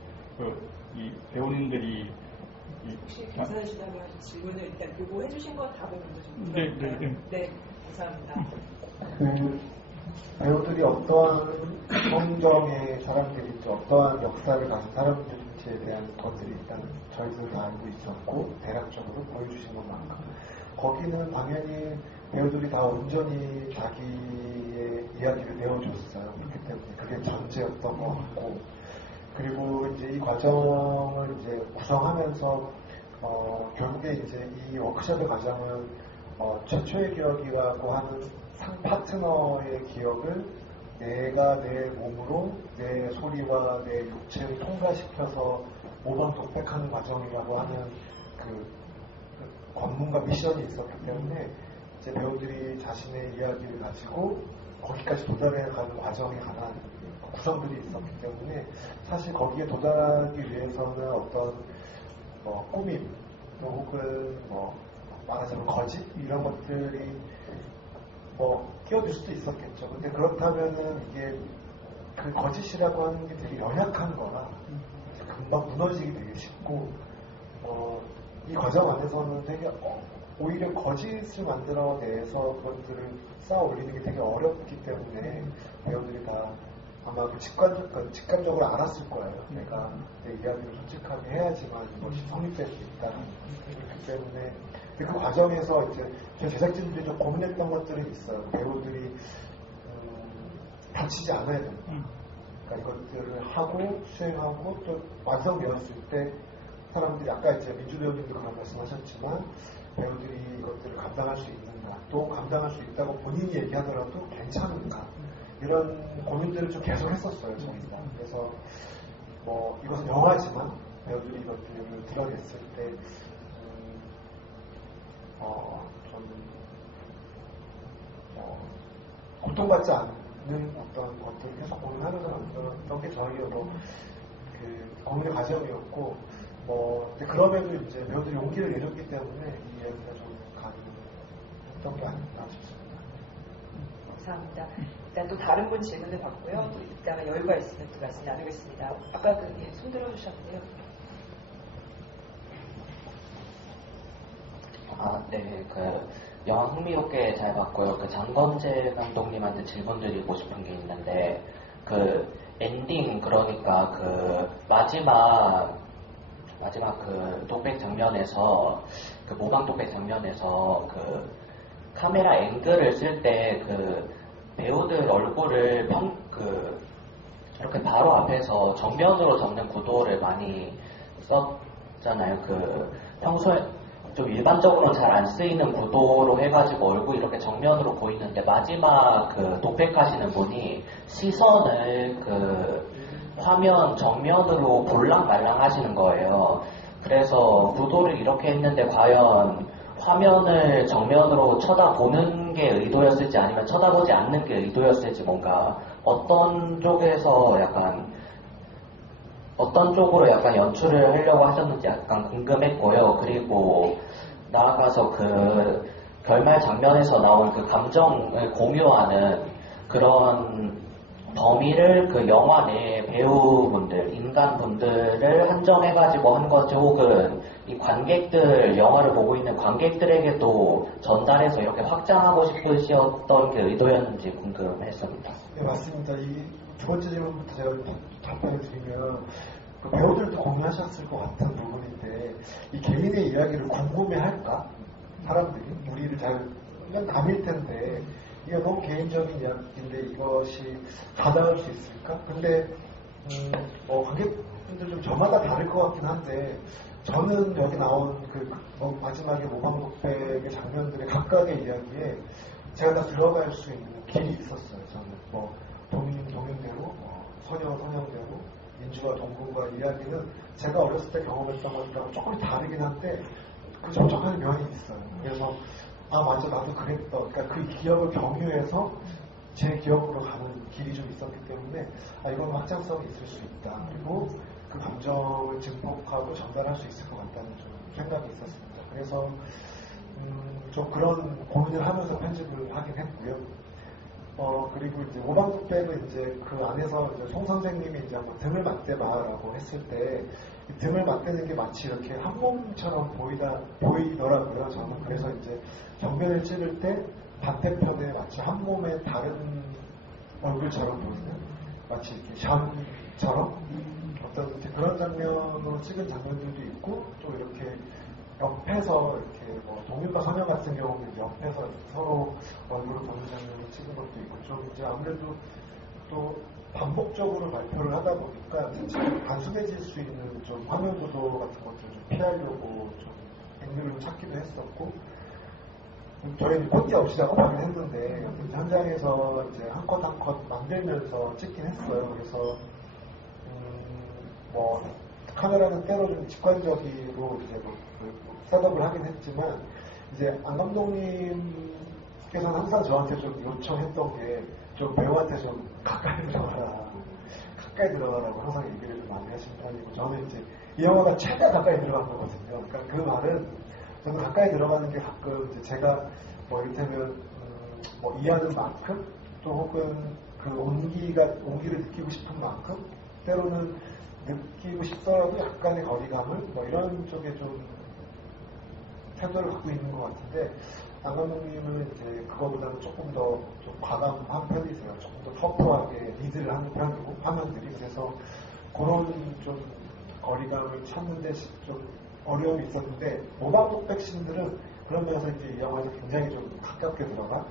이 배우님들이 혹시 괜찮으시다면 질문을 일단 요구해 주신 거 답을 먼저 좀 부탁드릴까요? 네, 감사합니다. 배우들이 어떠한 성정의 사람들인지 어떠한 역사를 가진 사람들인지에 대한 것들이 일단 저희도 다 알고 있었고 대략적으로 보여주신 것만큼 거기는 당연히 배우들이 다 온전히 자기의 이야기를 내어줬어요. 그렇기 때문에 그게 전제였던 것 같고 그리고 이제 이 과정을 이제 구성하면서 결국에 이제 이 워크숍의 과정은 최초의 기억이라고 하는 상 파트너의 기억을 내가 내 몸으로 내 소리와 내 육체를 통과시켜서 모방 독백하는 과정이라고 하는 그 권문과 미션이 있었기 때문에 이제 배우들이 자신의 이야기를 가지고 거기까지 도달해가는 과정에 관한 구성들이 있었기 때문에 사실 거기에 도달하기 위해서는 어떤 꾸밈 혹은 말하자면 거짓 이런 것들이 끼어들 수도 있었겠죠. 근데 그렇다면은 이게 그 거짓이라고 하는 게 되게 연약한 거라 금방 무너지기 되게 쉽고 이 과정 안에서는 되게 오히려 거짓을 만들어내서 그것들을 쌓아 올리는 게 되게 어렵기 때문에 배우들이 다 아마 직감적으로 알았을 거예요. 내가 내 이야기를 솔직하게 해야지만 이것이 성립될 수 있다. 그렇기 때문에 그 과정에서 이제 저희 제작진들이 좀 고민했던 것들은 있어요. 배우들이 다치지 않아야 된다. 그러니까 이것들을 하고 수행하고 또 완성되었을 때 사람들이 아까 이제 민주 배우님도 그런 말씀하셨지만 배우들이 이것들을 감당할 수 있는가 또 감당할 수 있다고 본인이 얘기하더라도 괜찮은가 이런 고민들을 좀 계속 했었어요. 저희가. 그래서 이것은 영화지만 배우들이 이것들을 드러냈을 때 좀 고통받지 어떤 것들을 계속 고민하면서 만들었던 게 저희의 그 고민의 과정이었고, 근데 그럼에도 이제 배우들이 용기를 내줬기 때문에 이 이야기가 좀 가능했던 게 아닌가 싶습니다. 감사합니다. 일단 또 다른 분 질문을 받고요. 또 이따가 여유가 있으면 또 말씀 나누겠습니다. 아까 손 들어주셨는데요. 네, 영화 흥미롭게 잘 봤고요. 장건재 감독님한테 질문 드리고 싶은 게 있는데, 엔딩, 그러니까 마지막 독백 장면에서, 모방 독백 장면에서 카메라 앵글을 쓸 때 배우들 얼굴을 이렇게 바로 앞에서 정면으로 잡는 구도를 많이 썼잖아요. 평소에 좀 일반적으로는 잘 안 쓰이는 구도로 해가지고 얼굴이 이렇게 정면으로 보이는데, 마지막 독백하시는 분이 시선을 화면 정면으로 볼랑말랑 하시는 거예요. 그래서 구도를 이렇게 했는데 과연 화면을 정면으로 쳐다보는 게 의도였을지 아니면 쳐다보지 않는 게 의도였을지, 뭔가 어떤 쪽으로 약간 연출을 하려고 하셨는지 약간 궁금했고요. 그리고 나아가서 결말 장면에서 나온 감정을 공유하는 그런 범위를 영화 내 배우분들, 인간분들을 한정해가지고 한 건지, 혹은 이 영화를 보고 있는 관객들에게도 전달해서 이렇게 확장하고 싶으셨던 게 의도였는지 궁금했습니다. 네, 맞습니다. 이 두 번째 질문부터 제가 답변을 드리면, 배우들도 공유하셨을 것 같은 부분인데, 이 개인의 이야기를 궁금해할까? 사람들이 우리를 그냥 남일 텐데, 이게 너무 개인적인 이야기인데 이것이 받아올 수 있을까? 근데 관객분들 좀 저마다 다를 것 같긴 한데, 저는 여기 나온 마지막에 모방독백의 장면들의 각각의 이야기에 제가 다 들어갈 수 있는 길이 있었어요. 저는 동인대로, 선영대로, 민주와 동군과 이야기는 제가 어렸을 때 경험했던 것들하고 조금 다르긴 한데 접촉하는 면이 있어요. 그래서 맞아, 나도 그랬던, 그러니까 그 기억을 경유해서 제 기억으로 가는 길이 좀 있었기 때문에 이건 확장성이 있을 수 있다. 그리고 그 감정을 증폭하고 전달할 수 있을 것 같다는 좀 생각이 있었습니다. 그래서 좀 그런 고민을 하면서 편집을 하긴 했고요. 그리고 이제 모방독백은 이제 그 안에서 이제 송 선생님이 이제 등을 맞대봐라고 했을 때, 등을 맞대는 게 마치 이렇게 한 몸처럼 보이더라고요. 저는 그래서 이제 정면을 찍을 때 반대편에 마치 한 몸의 다른 얼굴처럼 보이는, 마치 이렇게 샴처럼 어떤 그런 장면으로 찍은 장면들도 있고, 또 이렇게 옆에서 이렇게 동윤과 선영 같은 경우는 옆에서 서로 얼굴을 보는 장면을 찍은 것도 있고, 좀 이제 아무래도 또 반복적으로 발표를 하다 보니까 단순해질 수 있는 좀 화면 구도 같은 것들을 좀 피하려고 좀 앵글을 찾기도 했었고, 저희는 꽂기 없이 작업하긴 했는데 현장에서 이제 한 컷 한 컷 만들면서 찍긴 했어요. 그래서 카메라는 때로 좀 직관적으로 이제 셋업을 하긴 했지만, 이제 안 감독님께서는 항상 저한테 좀 요청했던 게, 좀 배우한테 좀 가까이 들어가라고 항상 얘기를 좀 많이 하시는 편이고, 저는 이제 이 영화가 최대 가까이 들어간 거거든요. 그러니까 그 말은 저는 가까이 들어가는 게 가끔 이제 제가 이를테면 이해하는 만큼, 또 혹은 그 온기를 느끼고 싶은 만큼, 때로는 느끼고 싶더라도 약간의 거리감을 이런 쪽에 좀 태도를 갖고 있는 것 같은데, 안 감독님은 이제 그거보다는 조금 더 좀 과감한 편이세요. 조금 더 터프하게 리드를 하는 편이고, 화면들이. 그래서 그런 좀 거리감을 찾는데 좀 어려움이 있었는데, 모방독백 씬들은 그런 면에서 이제 이 영화에서 굉장히 좀 가깝게 들어가,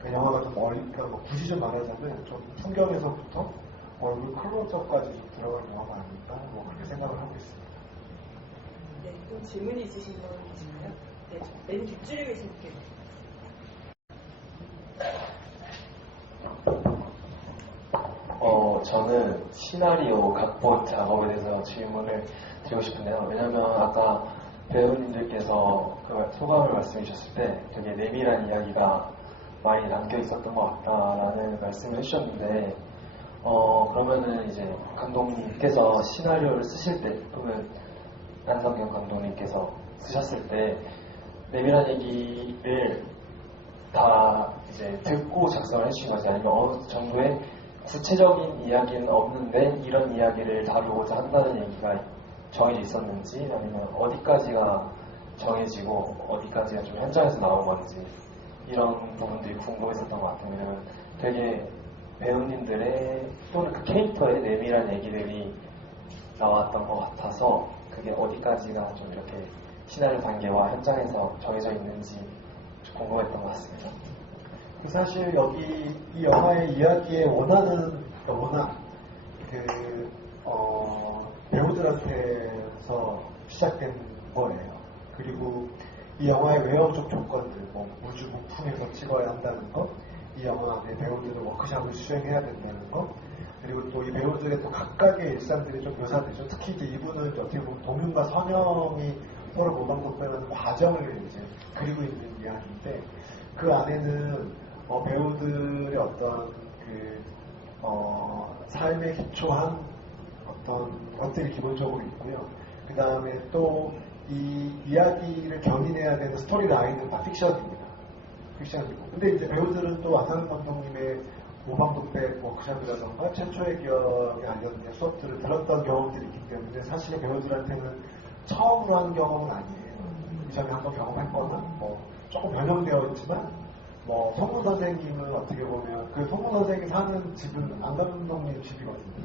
그 영화가 좀 그러니까 굳이 좀 말하자면 좀 풍경에서부터 얼굴 클로즈업까지 좀 들어가는 영화가 아닌가, 그렇게 생각을 하고 있습니다. 네, 또 질문이 있으신 분 계신가요? 네, 맨 뒷줄에 계신 분. 저는 시나리오 각본 작업에 대해서 질문을 드리고 싶은데요. 왜냐하면 아까 배우님들께서 그 소감을 말씀해 주셨을 때 되게 내밀한 이야기가 많이 남겨 있었던 것 같다라는 말씀을 해주셨는데, 그러면은 이제 감독님께서 시나리오를 쓰실 때 또는 안성경 감독님께서 쓰셨을 때 내밀한 얘기를 다 이제 듣고 작성을 해주신 거지, 아니면 어느 정도의 구체적인 이야기는 없는데 이런 이야기를 다루고자 한다는 얘기가 정해져 있었는지, 아니면 어디까지가 정해지고 어디까지가 좀 현장에서 나온 건지, 이런 부분들이 궁금했었던 것 같아요. 왜냐면 되게 배우님들의 또는 그 캐릭터의 내밀한 얘기들이 나왔던 것 같아서 그게 어디까지가 좀 이렇게 시나리오 단계와 현장에서 정해져 있는지 좀 궁금했던 것 같습니다. 사실 여기 이 영화의 이야기에 원하는 배우들한테서 시작된 거예요. 그리고 이 영화의 외형적 조건들, 뭐 우주 부품에서 찍어야 한다는 거, 이 영화 안에 배우들은 워크샵을 수행해야 된다는 거, 그리고 또 이 배우들의 또 각각의 일상들이 좀 묘사되죠. 특히 이제 이분은 어떻게 보면 동윤과 선영이 서로 모방독배하는 과정을 이제 그리고 있는 이야기인데, 그 안에는 배우들의 어떤 삶에 기초한 어떤 것들이 기본적으로 있고요. 그 다음에 또 이 이야기를 견인해야 되는 스토리 라인은 다 픽션입니다. 픽션이고. 근데 이제 배우들은 또 안상현 감독님의 모방독백 워크샵이라던가 최초의 기억에 관련된 수업들을 들었던 경험들이 있기 때문에 사실 배우들한테는 처음으로 하는 경험은 아니에요. 이전에 한번 경험했거나 뭐 조금 변형되어 있지만, 뭐 송문 선생님은 어떻게 보면 그 송문 선생이 사는 집은 안 감독님 집이거든요.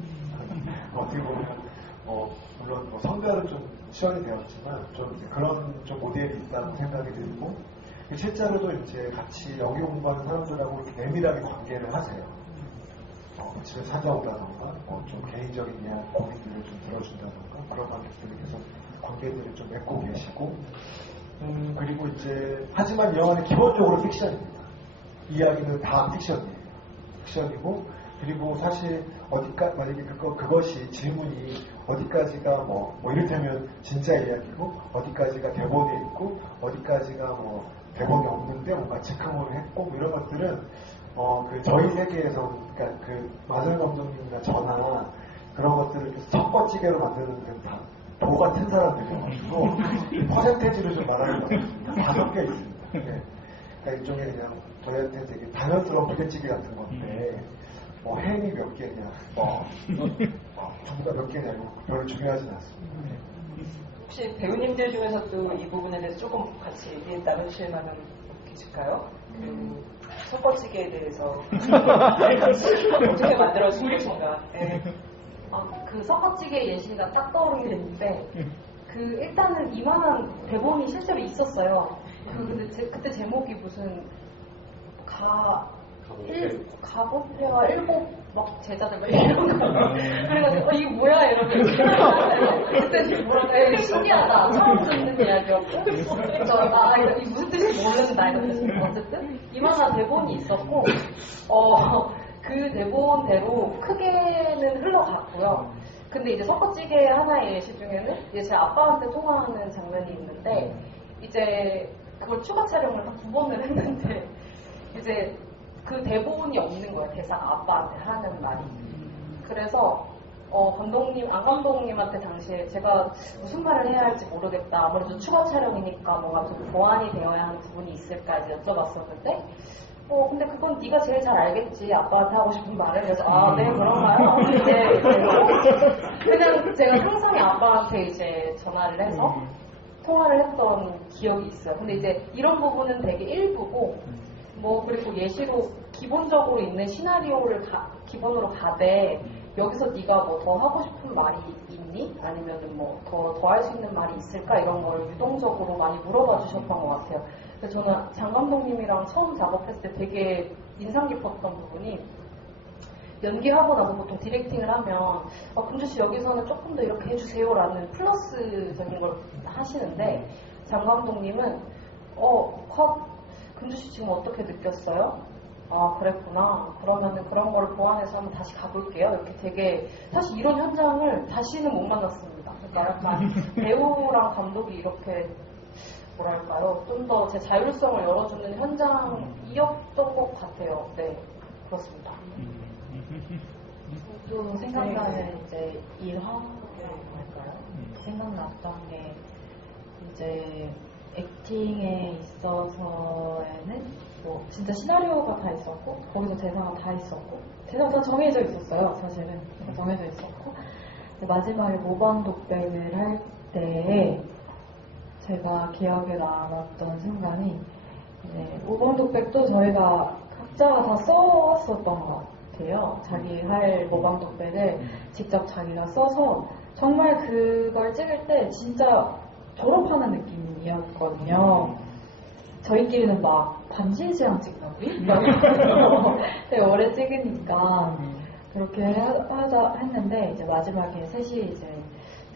어떻게 보면 물론 성별은 좀 시연이 되었지만 좀 그런 좀 모델이 있다고 생각이 들고, 실제로도 이제 같이 연기 공부하는 사람들하고 이렇게 내밀하게 관계를 하세요. 집에 찾아오다던가, 좀 개인적인 고민들을 좀 들어준다던가, 그런 관계들을 계속 관계들을 좀 맺고 계시고, 그리고 이제 하지만 이 영화는 기본적으로 픽션입니다. 이야기는 다 픽션이에요. 픽션이고, 그리고 사실 만약에 그것이 질문이 어디까지가 뭐 이를테면 진짜 이야기고, 어디까지가 대본에 있고, 어디까지가 뭐 대본이 없는데 뭔가 즉흥으로 했고, 뭐 이런 것들은 저희 세계에서, 그러니까 마늘 감독님이나 저나 그런 것들을 섞어찌개로 만드는 데는 다 도 같은 사람들이어가지고 퍼센테이지를 좀 말하는 것 같습니다. 다 섞여 있습니다. 네. 그러니까 일종의 그냥 저희한테 되게 당연스러운 부대찌개 같은 건데, 뭐 햄이 몇 개냐, 전부 다 몇 개냐, 이거 별로 중요하진 않습니다. 네. 혹시 배우님들 중에서도 이 부분에 대해서 조금 같이 얘기 나누실 만한 계실까요? 섞어찌개에 대해서 어떻게 만들어지는가? 네. 그 섞어찌개 예시가 딱 떠오르게 됐는데, 일단은 이만한 대본이 실제로 있었어요. 근데 그때 제목이 무슨 가보페와 일곱 막 제자들 막 이런 거. 그래가지고 이게 뭐야 이러면서 그때 뭐랄까 신기하다, 처음 듣는 이야기였고, 그래서 이게 무슨 뜻인지 모르는다 이러면서 어쨌든 이만한 대본이 있었고, 그 대본대로 크게는 흘러갔고요. 근데 이제 섞어찌개 하나의 예시 중에는 이제 제 아빠한테 통화하는 장면이 있는데, 이제 그걸 추가 촬영을 한 2번을 했는데, 이제 그 대본이 없는 거예요. 대상 아빠한테 하는 말이. 그래서 안 감독님한테 당시에 제가 무슨 말을 해야 할지 모르겠다, 아무래도 추가 촬영이니까 뭔가 좀 보완이 되어야 하는 부분이 있을까 이제 여쭤봤었는데, 근데 그건 네가 제일 잘 알겠지, 아빠한테 하고 싶은 말을. 그래서 네 그런가요? 이제 그냥 제가 상상의 아빠한테 이제 전화를 해서 통화를 했던 기억이 있어요. 근데 이제 이런 부분은 되게 일부고, 그리고 예시로 기본적으로 있는 시나리오를 기본으로 가되, 여기서 네가 뭐 더 하고 싶은 말이 있니? 아니면은 뭐 더 할 수 있는 말이 있을까? 이런 걸 유동적으로 많이 물어봐 주셨던 것 같아요. 그래서 저는 장 감독님이랑 처음 작업했을 때 되게 인상 깊었던 부분이, 연기하고 나서 보통 디렉팅을 하면 금주씨 여기서는 조금 더 이렇게 해주세요라는 플러스적인 걸 하시는데, 장 감독님은 금주씨 지금 어떻게 느꼈어요? 그랬구나. 그러면은 그런 거를 보완해서 한번 다시 가볼게요. 이렇게 되게, 사실 이런 현장을 다시는 못 만났습니다. 그러니까 약간 배우랑 감독이 이렇게 뭐랄까요? 좀 더 제 자율성을 열어주는 현장이었던 것 같아요. 네, 그렇습니다. 또 생각나는 이제 일화라고 할까요? 생각났던 게 이제 액팅에 있어서에는 뭐 진짜 시나리오가 다 있었고 거기서 대사가 다 있었고 대사가 다 정해져 있었어요. 사실은 다 정해져 있었고 마지막에 모방 독백을 할 때 제가 기억에 남았던 순간이 모방 독백도 저희가 각자가 다 써왔었던 것 같아요. 자기 할 모방 독백을 직접 자기가 써서 정말 그걸 찍을 때 진짜 졸업하는 느낌이었거든요. 저희끼리는 막 반지의제왕 찍나고 되게 오래 찍으니까 그렇게 하자 했는데 이제 마지막에 셋이 이제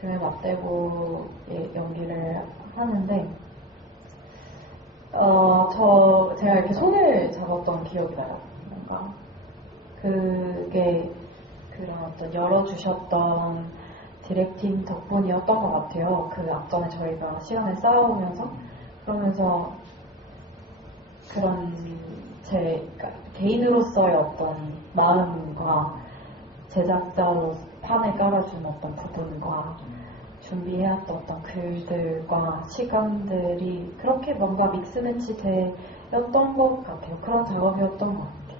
등을 맞대고 연기를 하는데 제가 이렇게 손을 잡았던 기억이 나요. 뭔가 그게 그런 어떤 열어주셨던 디렉팅 덕분이었던 것 같아요. 그 앞전에 저희가 시간을 쌓아오면서 그러면서 그런 제 그러니까 개인으로서의 어떤 마음과 제작자로 판을 깔아준 어떤 부분과 준비해왔던 어떤 글들과 시간들이 그렇게 뭔가 믹스매치 되었던 것 같아요. 그런 작업이었던 것 같아요.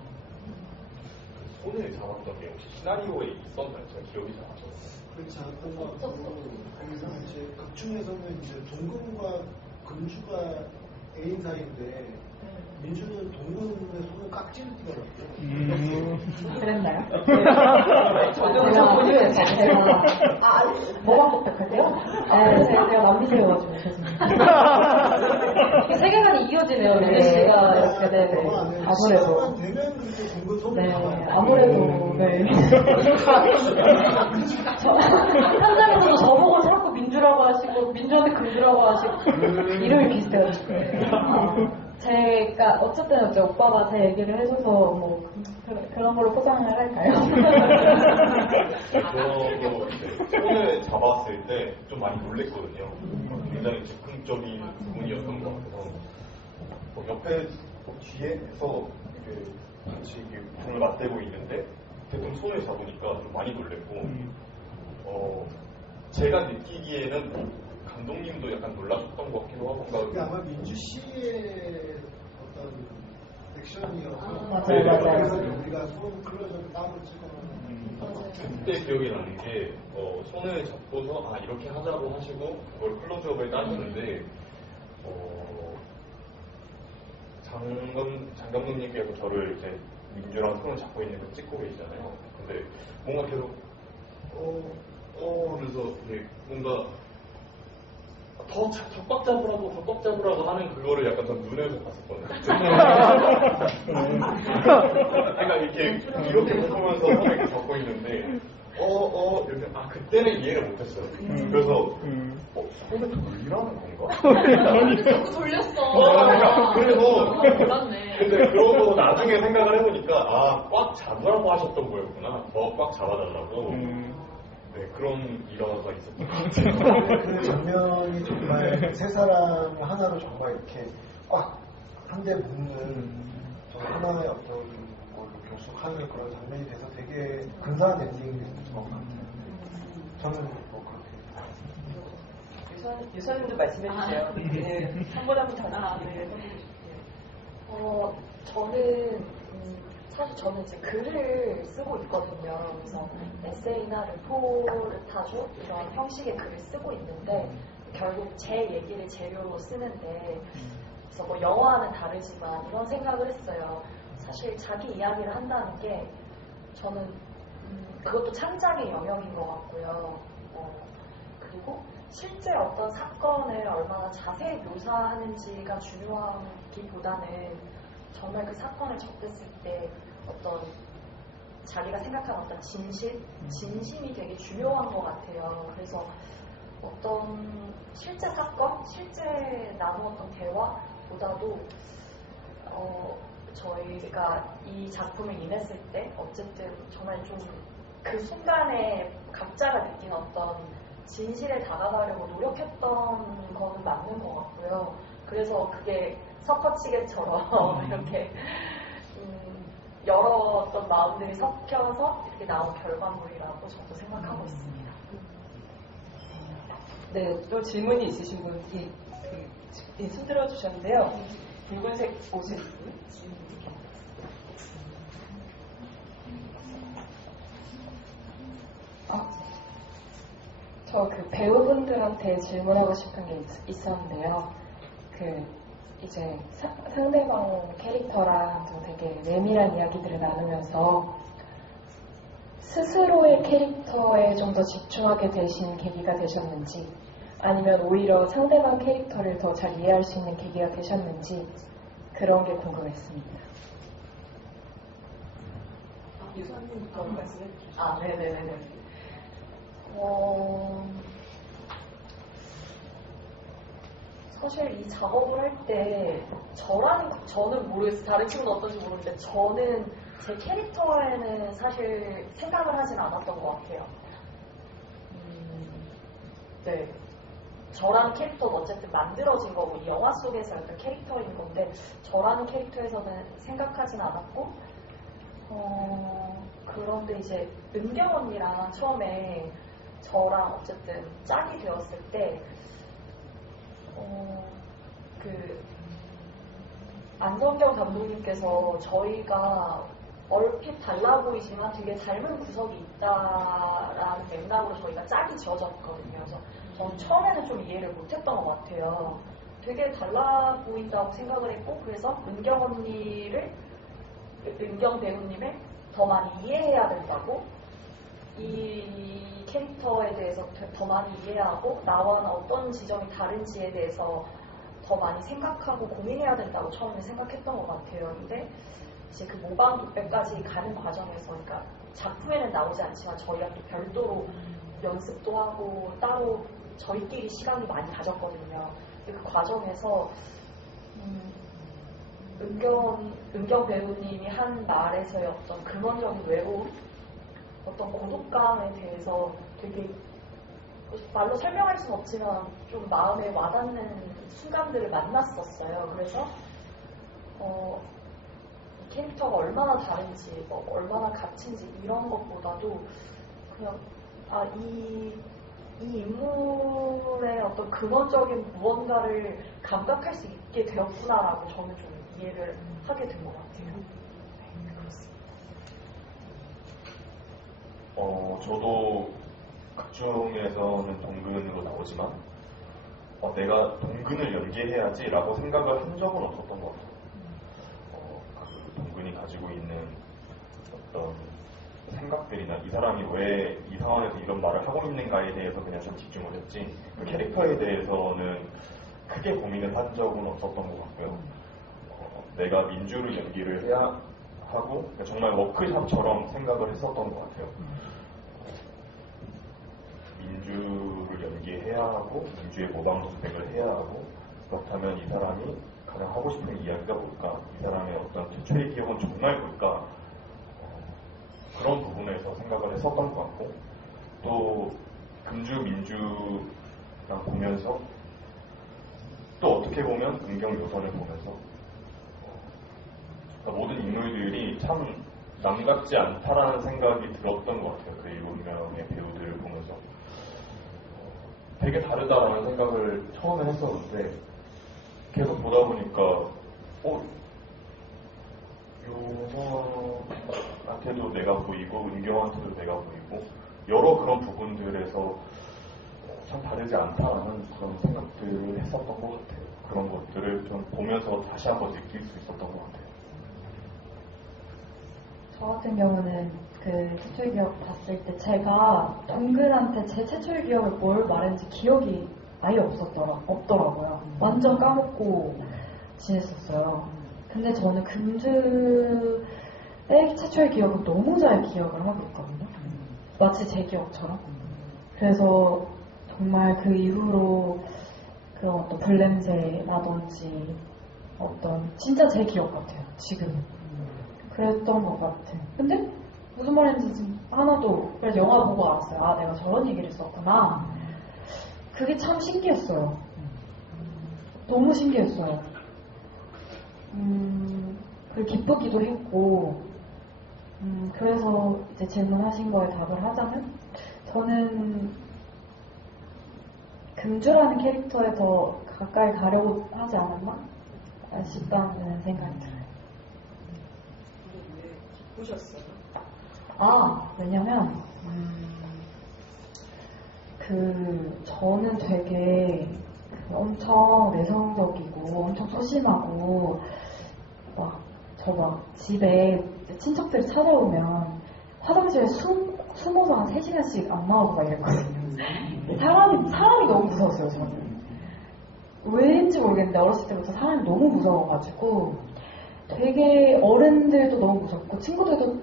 손을 잡았던 게 혹시 시나리오에 있었나요? 제가 기억이 잘 안 나요. 그렇지 않았던 것 같고 거기서 이제 극 중에서는 이제 동근과 금주가 애인 사이인데 민주는 동근의 손을 깍지를 띄어놨죠. 그랬나요? 제가 보류해서 제가 모방 독백할 때요? 네, 제가 남미세여가지고 죄송해요. 세계관이 이어지네요. 민주 씨가 이렇게 되네. 아무래도. 네, 아무래도 네. 현장에서도 저보고 자꾸 민주라고 하시고 민주한테 금주라고 하시고 이름이 비슷해가지고. 제가 어쨌든 이제 오빠가 제 얘기를 해줘서 뭐 그런 걸로 포장을 할까요? 저도 손을 잡았을 때 좀 많이 놀랬거든요. 굉장히 즉흥적인 부분이었던 것 같아서 옆에 뒤에서 이렇게 같이 등을 맞대고 있는데 대충 손을 잡으니까 좀 많이 놀랬고 제가 느끼기에는 감독님도 약간 놀라셨던 것 같기도 하고 그게 아마 민주 씨의 어떤 액션이어서 맞아요. 그래서 우리가 손 클로즈업을 따로 찍어놓은 그때 기억이 나는 게 손을 잡고서 이렇게 하자고 하시고 그걸 클로즈업을 따지는데 장 감독님께서 저를 이제 민주랑 손을 잡고 있는 걸 찍고 계시잖아요. 근데 뭔가 계속 그래서 뭔가 더 꽉 잡으라고 하는 그거를 약간 전 눈에서 봤었거든요. 그러니까 이렇게 보면서 손을 잡고 있는데 이렇게 그때는 이해를 못했어요. 그래서 손을 돌리라는 건가? 자꾸 돌렸어. 그래서 몰랐네. 근데 그러고 나중에 생각을 해보니까 꽉 잡으라고 하셨던 거였구나. 더 꽉 잡아달라고. 네, 그런 일화가 있었던 것 같아요. 그 장면이 정말 세 사람을 하나로 정말 이렇게 꽉 한 대 묶는 하나의 어떤 걸로 결속하는 그런 장면이 돼서 되게 근사한 엔딩이 됐던 것 같아요. 저는 뭐 그렇게. 유선님도 말씀해 주세요. 한 분 한 분 다. 저는 사실 이제 글을 쓰고 있거든요. 그래서 에세이나 르포르타주 이런 형식의 글을 쓰고 있는데 결국 제 얘기를 재료로 쓰는데 그래서 뭐 영화는 다르지만 이런 생각을 했어요. 사실 자기 이야기를 한다는 게 저는 그것도 창작의 영역인 것 같고요. 그리고 실제 어떤 사건을 얼마나 자세히 묘사하는지가 중요하기보다는 정말 그 사건을 접했을 때 어떤 자기가 생각하는 어떤 진심이 되게 중요한 것 같아요. 그래서 어떤 실제 사건, 실제 나누었던 대화보다도 저희가 이 작품을 임했을 때 어쨌든 정말 좀 그 순간에 각자가 느낀 어떤 진실에 다가가려고 노력했던 거는 맞는 것 같고요. 그래서 그게 섞어치기처럼 이렇게 여러 어떤 마음들이 섞여서 이렇게 나온 결과물이라고 저도 생각하고 있습니다. 네, 또 질문이 있으신 분, 손 들어주셨는데요. 붉은색 옷을 입은 저 그 배우분들한테 질문하고 싶은 게 있었는데요. 이제 상대방 캐릭터랑 좀 되게 내밀한 이야기들을 나누면서 스스로의 캐릭터에 좀 더 집중하게 되신 계기가 되셨는지, 아니면 오히려 상대방 캐릭터를 더 잘 이해할 수 있는 계기가 되셨는지, 그런 게 궁금했습니다. 유선님부터 말씀해 주시죠. 네네네네. 사실 이 작업을 할 때 저는 모르겠어요. 다른 친구는 어떤지 모르는데 저는 제 캐릭터에는 사실 생각을 하진 않았던 것 같아요. 네. 저라는 캐릭터는 어쨌든 만들어진 거고 이 영화 속에서 약간 캐릭터인 건데 저라는 캐릭터에서는 생각하진 않았고 그런데 이제 은경 언니랑 처음에 저랑 어쨌든 짝이 되었을 때 안성경 감독님께서 저희가 얼핏 달라 보이지만 되게 닮은 구석이 있다라는 맥락으로 저희가 짝이 지어졌거든요. 그래서 저는 처음에는 좀 이해를 못했던 것 같아요. 되게 달라 보인다고 생각을 했고, 그래서 은경 배우님을 더 많이 이해해야 된다고, 이 캐릭터에 대해서 더 많이 이해하고 나와는 어떤 지점이 다른지에 대해서 더 많이 생각하고 고민해야 된다고 처음에 생각했던 것 같아요. 근데 이제 그 모방 독백까지 가는 과정에서, 그러니까 작품에는 나오지 않지만 저희가 또 별도로 연습도 하고 따로 저희끼리 시간이 많이 가졌거든요. 그 과정에서 은경 배우님이 한 말에서의 어떤 근원적인 외로움, 어떤 고독감에 대해서 되게 말로 설명할 수는 없지만 좀 마음에 와닿는 순간들을 만났었어요. 그래서 이 캐릭터가 얼마나 다른지, 얼마나 같은지 이런 것보다도 그냥 이 인물의 어떤 근원적인 무언가를 감각할 수 있게 되었구나라고 저는 좀 이해를 하게 된 것 같아요. 네, 그렇습니다. 저도 극중에서는 동근으로 나오지만 내가 동근을 연기해야지라고 생각을 한 적은 없었던 것 같아요. 그 동근이 가지고 있는 어떤 생각들이나 이 사람이 왜 이 상황에서 이런 말을 하고 있는가에 대해서 그냥 좀 집중을 했지, 그 캐릭터에 대해서는 크게 고민을 한 적은 없었던 것 같고요. 내가 민주를 연기를 해야 하고 그러니까 정말 워크샵처럼 생각을 했었던 것 같아요. 민주를 연기해야 하고 민주의 모방 독백을 해야 하고, 그렇다면 이 사람이 가장 하고 싶은 이야기가 뭘까, 이 사람의 어떤 최초의 기억은 정말 뭘까, 그런 부분에서 생각을 했었던 것 같고, 또 금주 민주랑 보면서 또 어떻게 보면 은경 요선을 보면서 모든 인물들이 참 남 같지 않다라는 생각이 들었던 것 같아요. 그 7명의 배우들을 보면서 되게 다르다라는 생각을 처음에 했었는데 계속 보다 보니까 요한테도 내가 보이고 은경한테도 내가 보이고 여러 그런 부분들에서 참 다르지 않다라는 그런 생각들을 했었던 것 같아요. 그런 것들을 좀 보면서 다시 한번 느낄 수 있었던 것 같아요. 저 같은 경우는 그 최초의 기억 봤을 때 제가 동근한테 제 최초의 기억을 뭘 말했는지 기억이 아예 없더라고요. 완전 까먹고 지냈었어요. 근데 저는 금주의 최초의 기억을 너무 잘 기억을 하고 있거든요. 마치 제 기억처럼. 그래서 정말 그 이후로 그런 어떤 불냄새라든지 어떤 진짜 제 기억 같아요. 지금. 그랬던 것 같아요. 근데 무슨 말인지 하나도, 그래서 영화 보고 알았어요. 아, 내가 저런 얘기를 썼구나. 그게 참 신기했어요. 너무 신기했어요. 그리고 기쁘기도 했고, 그래서 이제 질문하신 거에 답을 하자면, 저는 금주라는 캐릭터에 더 가까이 가려고 하지 않았나 싶다는 생각이 들어요. 왜 기쁘셨어요? 왜냐면 저는 되게 엄청 내성적이고 엄청 소심하고 막 집에 친척들이 찾아오면 화장실에 숨어서 한 3시간씩 안 나오고 막 이랬거든요. 사람이 너무 무서웠어요, 저는. 왜인지 모르겠는데 어렸을 때부터 사람이 너무 무서워가지고 되게 어른들도 너무 무섭고 친구들이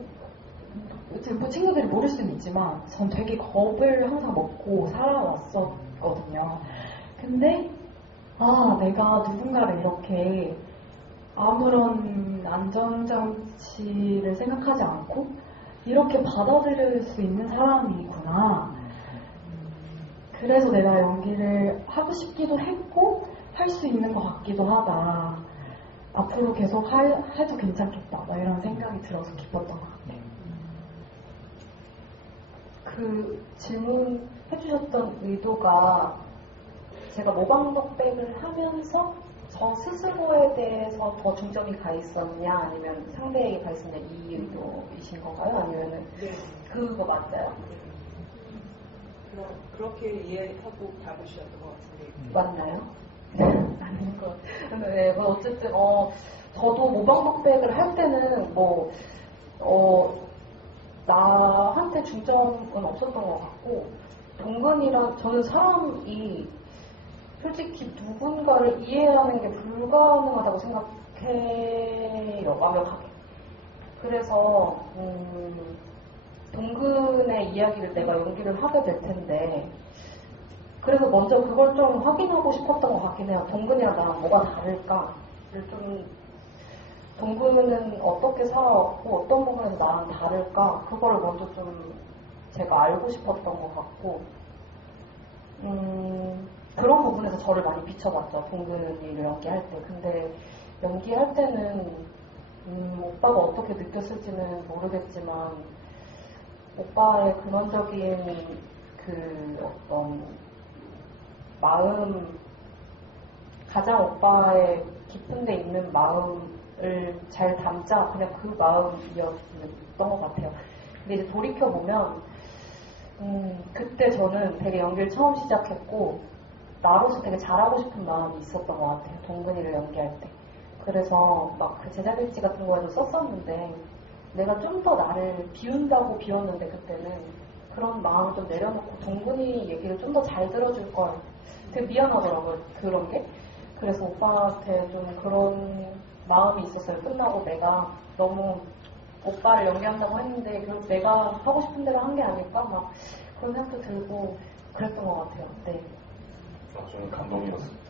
모를 수는 있지만 전 되게 겁을 항상 먹고 살아왔었거든요. 근데 내가 누군가를 이렇게 아무런 안전장치를 생각하지 않고 이렇게 받아들일 수 있는 사람이구나. 그래서 내가 연기를 하고 싶기도 했고 할 수 있는 것 같기도 하다. 앞으로 계속 해도 괜찮겠다. 이런 생각이 들어서 기뻤던 것 같아요. 그 질문 해주셨던 의도가 제가 모방독백을 하면서 저 스스로에 대해서 더 중점이 가 있었냐 아니면 상대에게 가 있었냐 이 의도이신 건가요? 아니면 그거 맞아요? 그렇게 이해하고 답으셨던 것 같은데. 맞나요? 아닌 것 같아요. 네, 어쨌든 저도 모방독백을 할 때는 나한테 중점은 없었던 것 같고 동근이랑 저는 사람이 솔직히 누군가를 이해하는 게 불가능하다고 생각해요, 완벽하게. 그래서 동근의 이야기를 내가 연기를 하게 될 텐데 그래서 먼저 그걸 좀 확인하고 싶었던 것 같긴 해요. 동근이랑 나랑 뭐가 다를까를 좀 동근은 어떻게 살아왔고 어떤 부분에서 나랑 다를까 그거를 먼저 좀 제가 알고 싶었던 것 같고 그런 부분에서 저를 많이 비춰봤죠. 동근이를 연기할 때. 근데 연기할 때는 오빠가 어떻게 느꼈을지는 모르겠지만 오빠의 근원적인 어떤 마음, 가장 오빠의 깊은 데 있는 마음을 잘 담자 그냥 그 마음이었던 것 같아요. 근데 이제 돌이켜보면 그때 저는 되게 연기를 처음 시작했고 나로서 되게 잘하고 싶은 마음이 있었던 것 같아요. 동근이를 연기할 때. 그래서 막 그 제자일지 같은 거에도 썼었는데 내가 좀 더 나를 비운다고 비웠는데 그때는 그런 마음을 좀 내려놓고 동근이 얘기를 좀 더 잘 들어줄 걸 되게 미안하더라고요. 그런 게. 그래서 오빠한테 좀 그런 마음이 있었어요. 끝나고 내가 너무 오빠를 연기한다고 했는데 결국 내가 하고 싶은 대로 한 게 아닐까? 막 그런 생각도 들고 그랬던 것 같아요. 네. 저는 감동이었어요.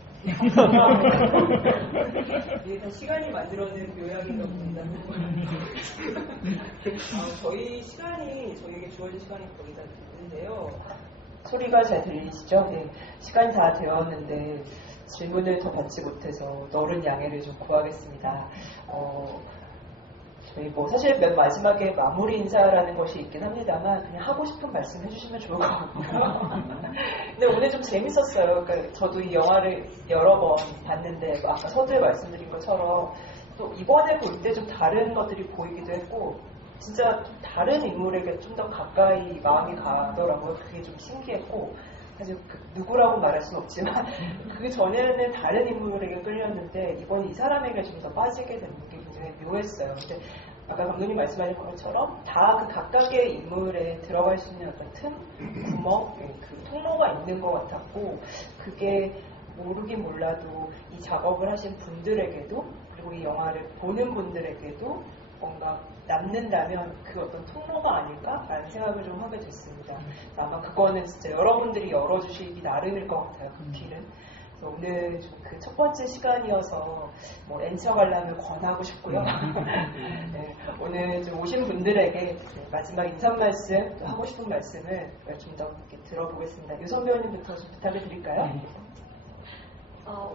이게 다 시간이 만들어낸 요약인가 봅니다. 저희 시간이, 저희에게 주어진 시간이 거의 다 됐는데요. 소리가 잘 들리시죠? 네. 시간이 다 되었는데 질문을 더 받지 못해서 너른 양해를 좀 구하겠습니다. 저희 사실 맨 마지막에 마무리 인사라는 것이 있긴 합니다만 그냥 하고 싶은 말씀 해주시면 좋을 것 같고요. 근데 오늘 좀 재밌었어요. 그러니까 저도 이 영화를 여러 번 봤는데 아까 서두에 말씀드린 것처럼 또 이번에 볼 때 좀 다른 것들이 보이기도 했고 진짜 좀 다른 인물에게 좀 더 가까이 마음이 가더라고요. 그게 좀 신기했고 사실 누구라고 말할 수는 없지만 그 전에는 다른 인물에게 끌렸는데 이번 이 사람에게 좀 더 빠지게 되는 게 굉장히 묘했어요. 근데 아까 감독님 말씀하신 것처럼 다 그 각각의 인물에 들어갈 수 있는 어떤 틈, 구멍, 그 통로가 있는 것 같았고 그게 모르긴 몰라도 이 작업을 하신 분들에게도 그리고 이 영화를 보는 분들에게도 뭔가 남는다면 그 어떤 통로가 아닐까라는 생각을 좀 하게 됐습니다. 아마 그거는 진짜 여러분들이 열어주시기 나름일 것 같아요. 그 길은. 오늘 그 첫 번째 시간이어서 뭐 엔처 관람을 권하고 싶고요. 네, 오늘 좀 오신 분들에게 마지막 인사 말씀, 또 하고 싶은 말씀을 좀 더 들어보겠습니다. 유선 배우님부터 좀 부탁을 드릴까요?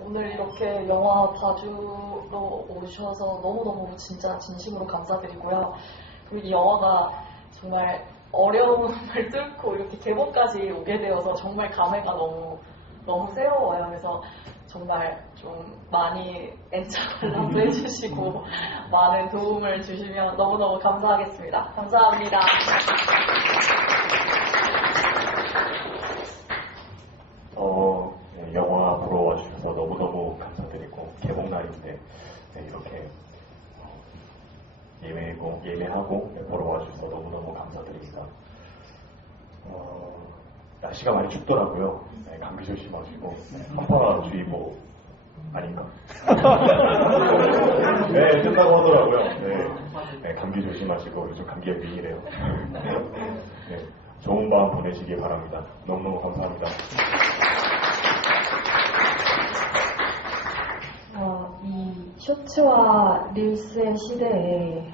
오늘 이렇게 영화 봐주러 오셔서 너무너무 진짜 진심으로 감사드리고요. 그리고 이 영화가 정말 어려움을 뚫고 이렇게 개봉까지 오게 되어서 정말 감회가 너무 새로워요. 그래서 정말 좀 많이 엔차 관람도 해주시고 많은 도움을 주시면 너무너무 감사하겠습니다. 감사합니다. 영화 보러 와주셔서 너무너무 감사드리고 개봉날인데 이렇게 예매하고 보러 와주셔서 너무너무 감사드립니다. 날씨가 많이 춥더라고요. 네, 감기 조심하시고 한파주의보 아닌가? 네, 끝나고 하더라고요. 네, 감기 조심하시고 요즘 감기가 유일해요. 네, 좋은 밤 보내시기 바랍니다. 너무너무 감사합니다. 이 쇼츠와 릴스의 시대에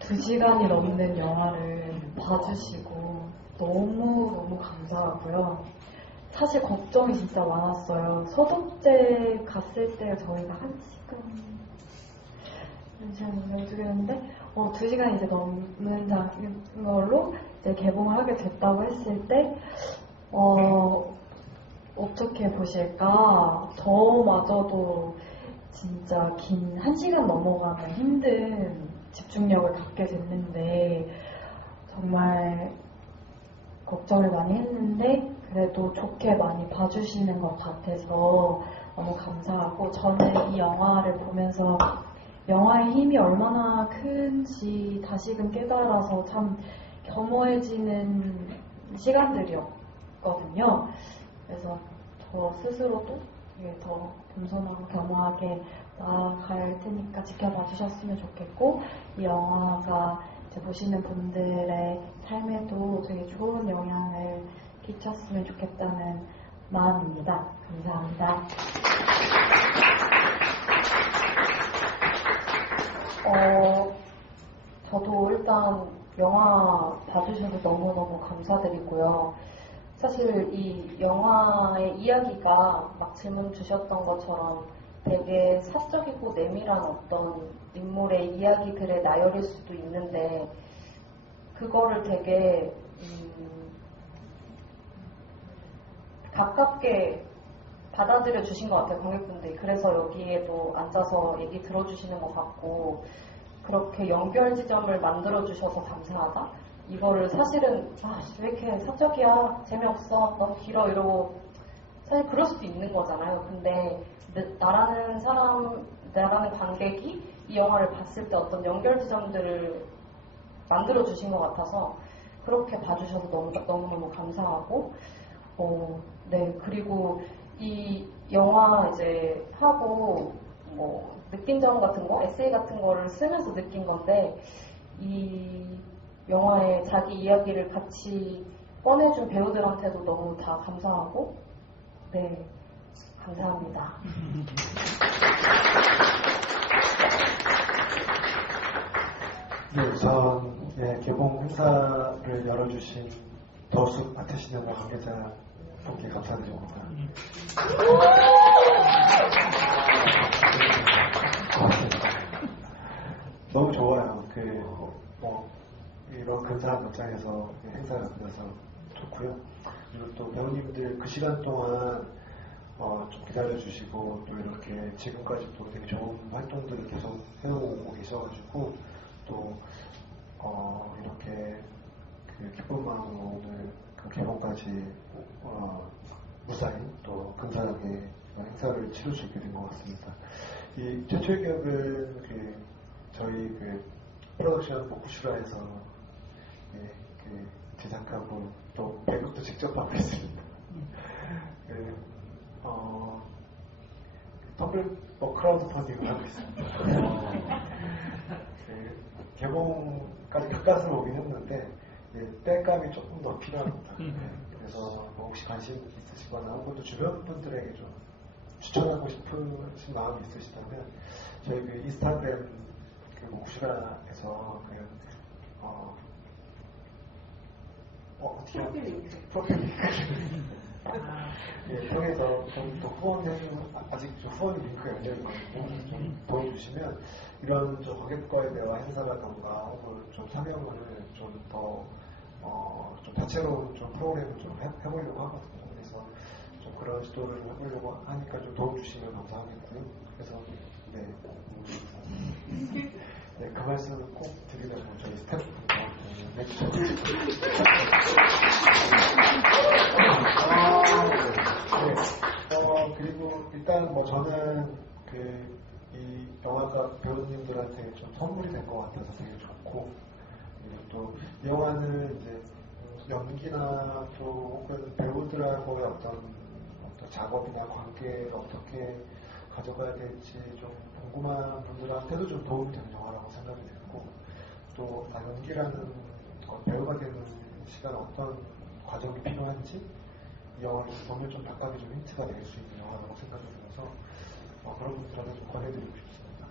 2시간이 넘는 영화를 봐주시고 너무너무 감사하고요. 사실 걱정이 진짜 많았어요. 서독제 갔을 때 저희가 1시간 넘겼는데 2시간 이제 넘는 걸로 이제 개봉을 하게 됐다고 했을 때 어떻게 보실까? 저마저도 진짜 긴 1시간 넘어가면 힘든 집중력을 갖게 됐는데 정말 걱정을 많이 했는데 그래도 좋게 많이 봐주시는 것 같아서 너무 감사하고 저는 이 영화를 보면서 영화의 힘이 얼마나 큰지 다시금 깨달아서 참 겸허해지는 시간들이었거든요. 그래서 저 스스로도 더 겸손하고 겸허하게 나아갈 테니까 지켜봐 주셨으면 좋겠고 이 영화가 이제 보시는 분들의 삶에도 되게 좋은 영향을 끼쳤으면 좋겠다는 마음입니다. 감사합니다. 저도 일단 영화 봐주셔서 너무너무 감사드리고요. 사실 이 영화의 이야기가 막 질문 주셨던 것처럼 되게 사적이고 내밀한 어떤 인물의 이야기들의 나열일 수도 있는데 그거를 되게 가깝게 받아들여 주신 것 같아요, 관객분들이. 그래서 여기에도 앉아서 얘기 들어주시는 것 같고 그렇게 연결 지점을 만들어 주셔서 감사하다. 이거를 사실은 왜 이렇게 사적이야, 재미없어, 너무 길어 이러고 사실 그럴 수도 있는 거잖아요. 근데 나라는 관객이 이 영화를 봤을 때 어떤 연결 지점들을 만들어 주신 것 같아서 그렇게 봐주셔서 너무너무 감사하고 네, 그리고 이 영화 이제 하고 뭐 느낀 점 같은 거, 에세이 같은 거를 쓰면서 느낀 건데 이 영화에 자기 이야기를 같이 꺼내준 배우들한테도 너무 다 감사하고 네, 감사합니다. 네, 우선 개봉 행사를 열어주신 더숲 아트시네마 관계자분께 감사드립니다. 너무 좋아요. 이런 근사한 극장에서 행사를 하면서 좋고요. 그리고 또 배우님들 그 시간 동안 좀 기다려주시고 또 이렇게 지금까지도 되게 좋은 활동들을 계속 해오고 계셔가지고 또 이렇게 그 기쁜 마음으로 오늘 그 개봉까지 무사히 또 근사하게 행사를 치를 수 있게 된 것 같습니다. 이 최초의 기억은 저희 프로덕션 보쿠슈라에서 제작하고 또 배급도 직접 하고 있습니다. 텀블 크라우드 펀딩을 하고 있습니다. 개봉까지 가까스로 오긴 했는데 땔감이 조금 더 필요합니다. 그래서 뭐 혹시 관심 있으시거나 혹은 또 주변 분들에게 좀 추천하고 싶으신 마음이 있으시다면 저희 그 인스타그램 그 옥슈가에서 프로필 링크. 예, 통해서 좀 더 아직 좀 후원 링크 열려있거든요. 좀 도와주시면 이런 좀 관객과의 대화 행사라던가 혹은 좀 사명을 좀 더 좀 다채로운 좀 프로그램을 좀 해보려고 하거든요. 그래서 좀 그런 시도를 해보려고 하니까 좀 도움 주시면 감사하겠고요. 그래서 네, 그 말씀을 꼭 드리려고 저희 스태프분들한테 해주셨습니다. 그리고 일단 뭐 저는 이 영화가 배우님들한테 좀 선물이 된 것 같아서 되게 좋고, 그리고 또 이 영화는 이제 연기나 또 혹은 배우들하고의 어떤 작업이나 관계를 어떻게 가져가야 될지 좀 궁금한 분들한테도 좀 도움이 되는 영화라고 생각이 됐고, 또 연기라는 배우가 되는 시간 어떤 과정이 필요한지 이 영화를 보면 좀 각각이 좀 힌트가 될 수 있는 영화라고 생각이 들어서 그런 분들한테 좀 권해드리고 싶습니다.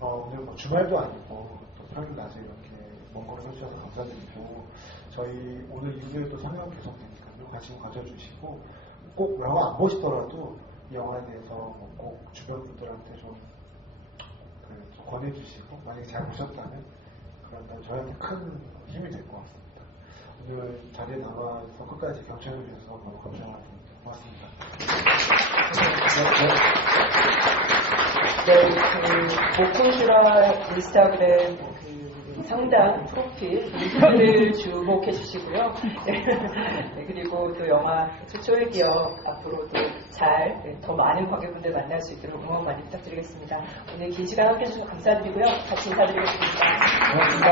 오늘 뭐 주말도 아니고 또 평일 낮에 이렇게 먼 걸음 해주셔서 감사드리고, 저희 오늘 이후에도 상영 계속되니까요. 관심 가져주시고, 꼭 영화 안 보시더라도 이 영화에 대해서 꼭 주변 분들한테 좀 권해주시고, 만약에 잘 보셨다면 그러면 저희한테 큰 힘이 될 것 같습니다. 오늘 자리에 남아서 끝까지 경청해 주셔서 너무 감사합니다. 고맙습니다. 네, 모쿠슈라 인스타그램 상단 프로필 링크를 주목해 주시고요. 네, 그리고 또 영화 최초의 기억 앞으로도 잘 더 많은 관객분들 만날 수 있도록 응원 많이 부탁드리겠습니다. 오늘 긴 시간 함께 해주셔서 감사드리고요. 같이 인사드리겠습니다. 고맙습니다.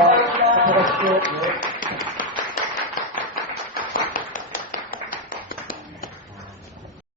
감사합니다.